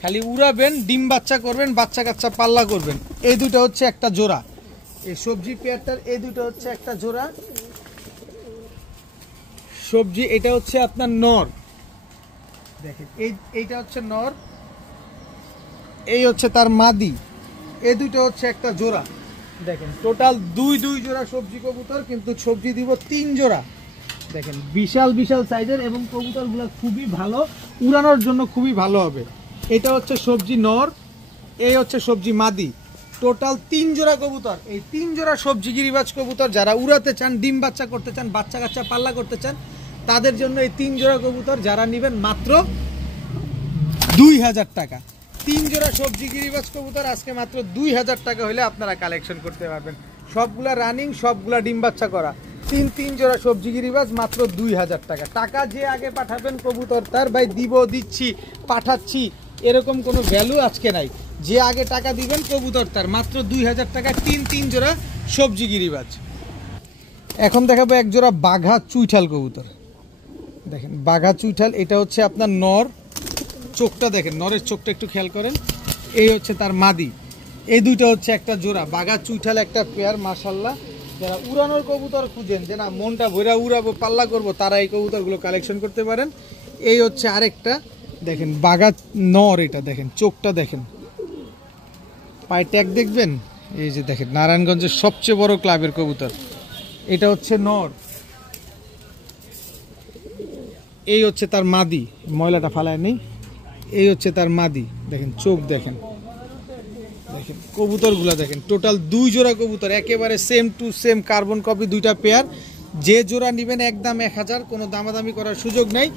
খালি উড়াবেন, ডিম বাচ্চা করবেন, বাচ্চা কাচ্চা পাল্লা করবেন। এই দুটো হচ্ছে একটা জোড়া, এই সবজি পেয়ারটার এই দুটো হচ্ছে একটা জোড়া সবজি। এটা হচ্ছে আপনার নর, দেখেন এইটা হচ্ছে নর, এই হচ্ছে তার মাদি, এই দুটো হচ্ছে একটা জোড়া। দেখেন টোটাল দুই জোড়া সবজি কবুতর, কিন্তু সবজি দিব 3 জোড়া। দেখেন বিশাল বিশাল সাইজের, এবং কবুতরগুলো খুবই ভালো, উড়ানোর জন্য খুবই ভালো হবে। এটা হচ্ছে সবজি নর, এই হচ্ছে সবজি মাদি, টোটাল 3 জোড়া কবুতর। এই 3 জোড়া সবজি গিরিবাজ কবুতর যারা উড়াতে চান, ডিম বাচ্চা করতে চান, বাচ্চা কাচ্চা পাল্লা করতে চান, তাদের জন্য এই 3 জোড়া কবুতর যারা নেবেন মাত্র 2000 টাকা। 3 জোড়া সবজি গিরিবাজ কবুতর আজকে মাত্র 2000 টাকা হলে আপনারা কালেকশন করতে পারবেন। সবগুলা রানিং, সবগুলা ডিম বাচ্চা করা, 3 জোড়া সবজি গিরিবাজ মাত্র 2000 টাকা। টাকা যে আগে পাঠাবেন কবুতর তার, ভাই দিব, দিচ্ছি, পাঠাচ্ছি এরকম কোনো ভ্যালু আজকে নাই। যে আগে টাকা দিবেন কবুতর তার, মাত্র 2000 টাকা 3 জোড়া সবজি গিরিবাজ। এখন দেখাবো এক জোড়া বাঘা চুইঠাল কবুতর। দেখেন বাঘা চুইঠাল, এটা হচ্ছে আপনার নর, চোখটা দেখেন, নরের চোখটা একটু খেয়াল করেন। এই হচ্ছে তার মাদি, এই দুইটা হচ্ছে একটা জোড়া বাঘা চুইঠাল একটা পেয়ার। মাশাআল্লাহ, যারা উড়ানোর কবুতর খুঁজেন, যে না মনটা ভৈরা উড়াবো, পাল্লা করবো, তারা এই কবুতরগুলো কালেকশন করতে পারেন। এই হচ্ছে আরেকটা, দেখেন বাঘা নর, এটা দেখেন চোখটা দেখেন, পায়ে ট্যাগ দেখবেন, এই যে দেখেন নারায়ণগঞ্জের সবচেয়ে বড় ক্লাবের কবুতর। এটা হচ্ছে নর, এই হচ্ছে তার মাদি, ময়লাটা ফালায় নেই, এই হচ্ছে তার মাদি। দেখেন চোখ দেখেন, দেখেন কবুতরগুলা দেখেন, টোটাল 2 জোড়া কবুতর, একেবারে same to same carbon copy, 2টা পেয়ার। যে জোড়া নেবেন একদম 1000, কোনো দামাদামি করার সুযোগ নেই।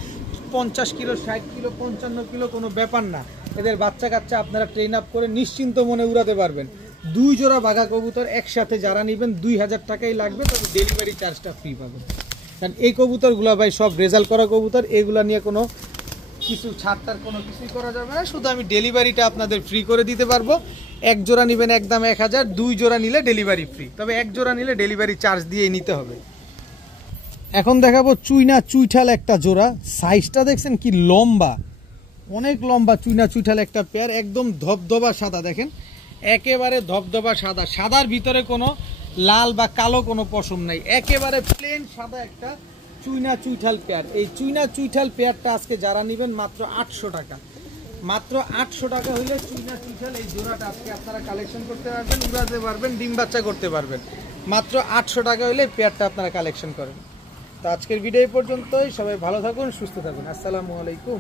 50 কিলো, 60 কিলো, 55 কিলো কোনো ব্যাপার না। এদের বাচ্চা কাচ্চা আপনারা ট্রেন আপ করে নিশ্চিন্ত মনে উড়াতে পারবেন। 2 জোড়া বাঘা কবুতর একসাথে যারা নেবেন 2000 টাকাই লাগবে, তবে ডেলিভারি চার্জটা ফ্রি পাবেন। কারণ এই কবুতরগুলো ভাই সব রেজাল্ট করা কবুতর, এগুলা নিয়ে কোনো কিছু ছাড়টার কোনো কিছুই করা যাবে না, শুধু আমি ডেলিভারিটা আপনাদের ফ্রি করে দিতে পারবো। 1 জোড়া নেবেন একদম 1000, 2 জোড়া নিলে ডেলিভারি ফ্রি, তবে 1 জোড়া নিলে ডেলিভারি চার্জ দিয়েই নিতে হবে। এখন দেখাবো চুইনা চুইঠাল একটা জোড়া, সাইজটা দেখছেন কি লম্বা, অনেক লম্বা চুইনা চুইঠাল একটা পেয়ার, একদম ধবধবা সাদা। দেখেন একেবারে ধবধবা সাদা, সাদার ভিতরে কোনো লাল বা কালো কোনো পশম নাই, একেবারে প্লেন সাদা একটা চুইনা চুইঠাল পেয়ার। এই চুইনা চুইঠাল পেয়ারটা আজকে যারা নেবেন মাত্র 800 টাকা, মাত্র 800 টাকা হইলে চুইনা চুইঠাল এই জোড়াটা আজকে আপনারা কালেকশন করতে পারবেন, উড়াতে পারবেন, ডিম বাচ্চা করতে পারবেন। মাত্র 800 টাকা হইলে পেয়ারটা আপনারা কালেকশন করেন। তো আজকের ভিডিও এই পর্যন্তই, সবাই ভালো থাকুন, সুস্থ থাকুন, আসসালামু আলাইকুম।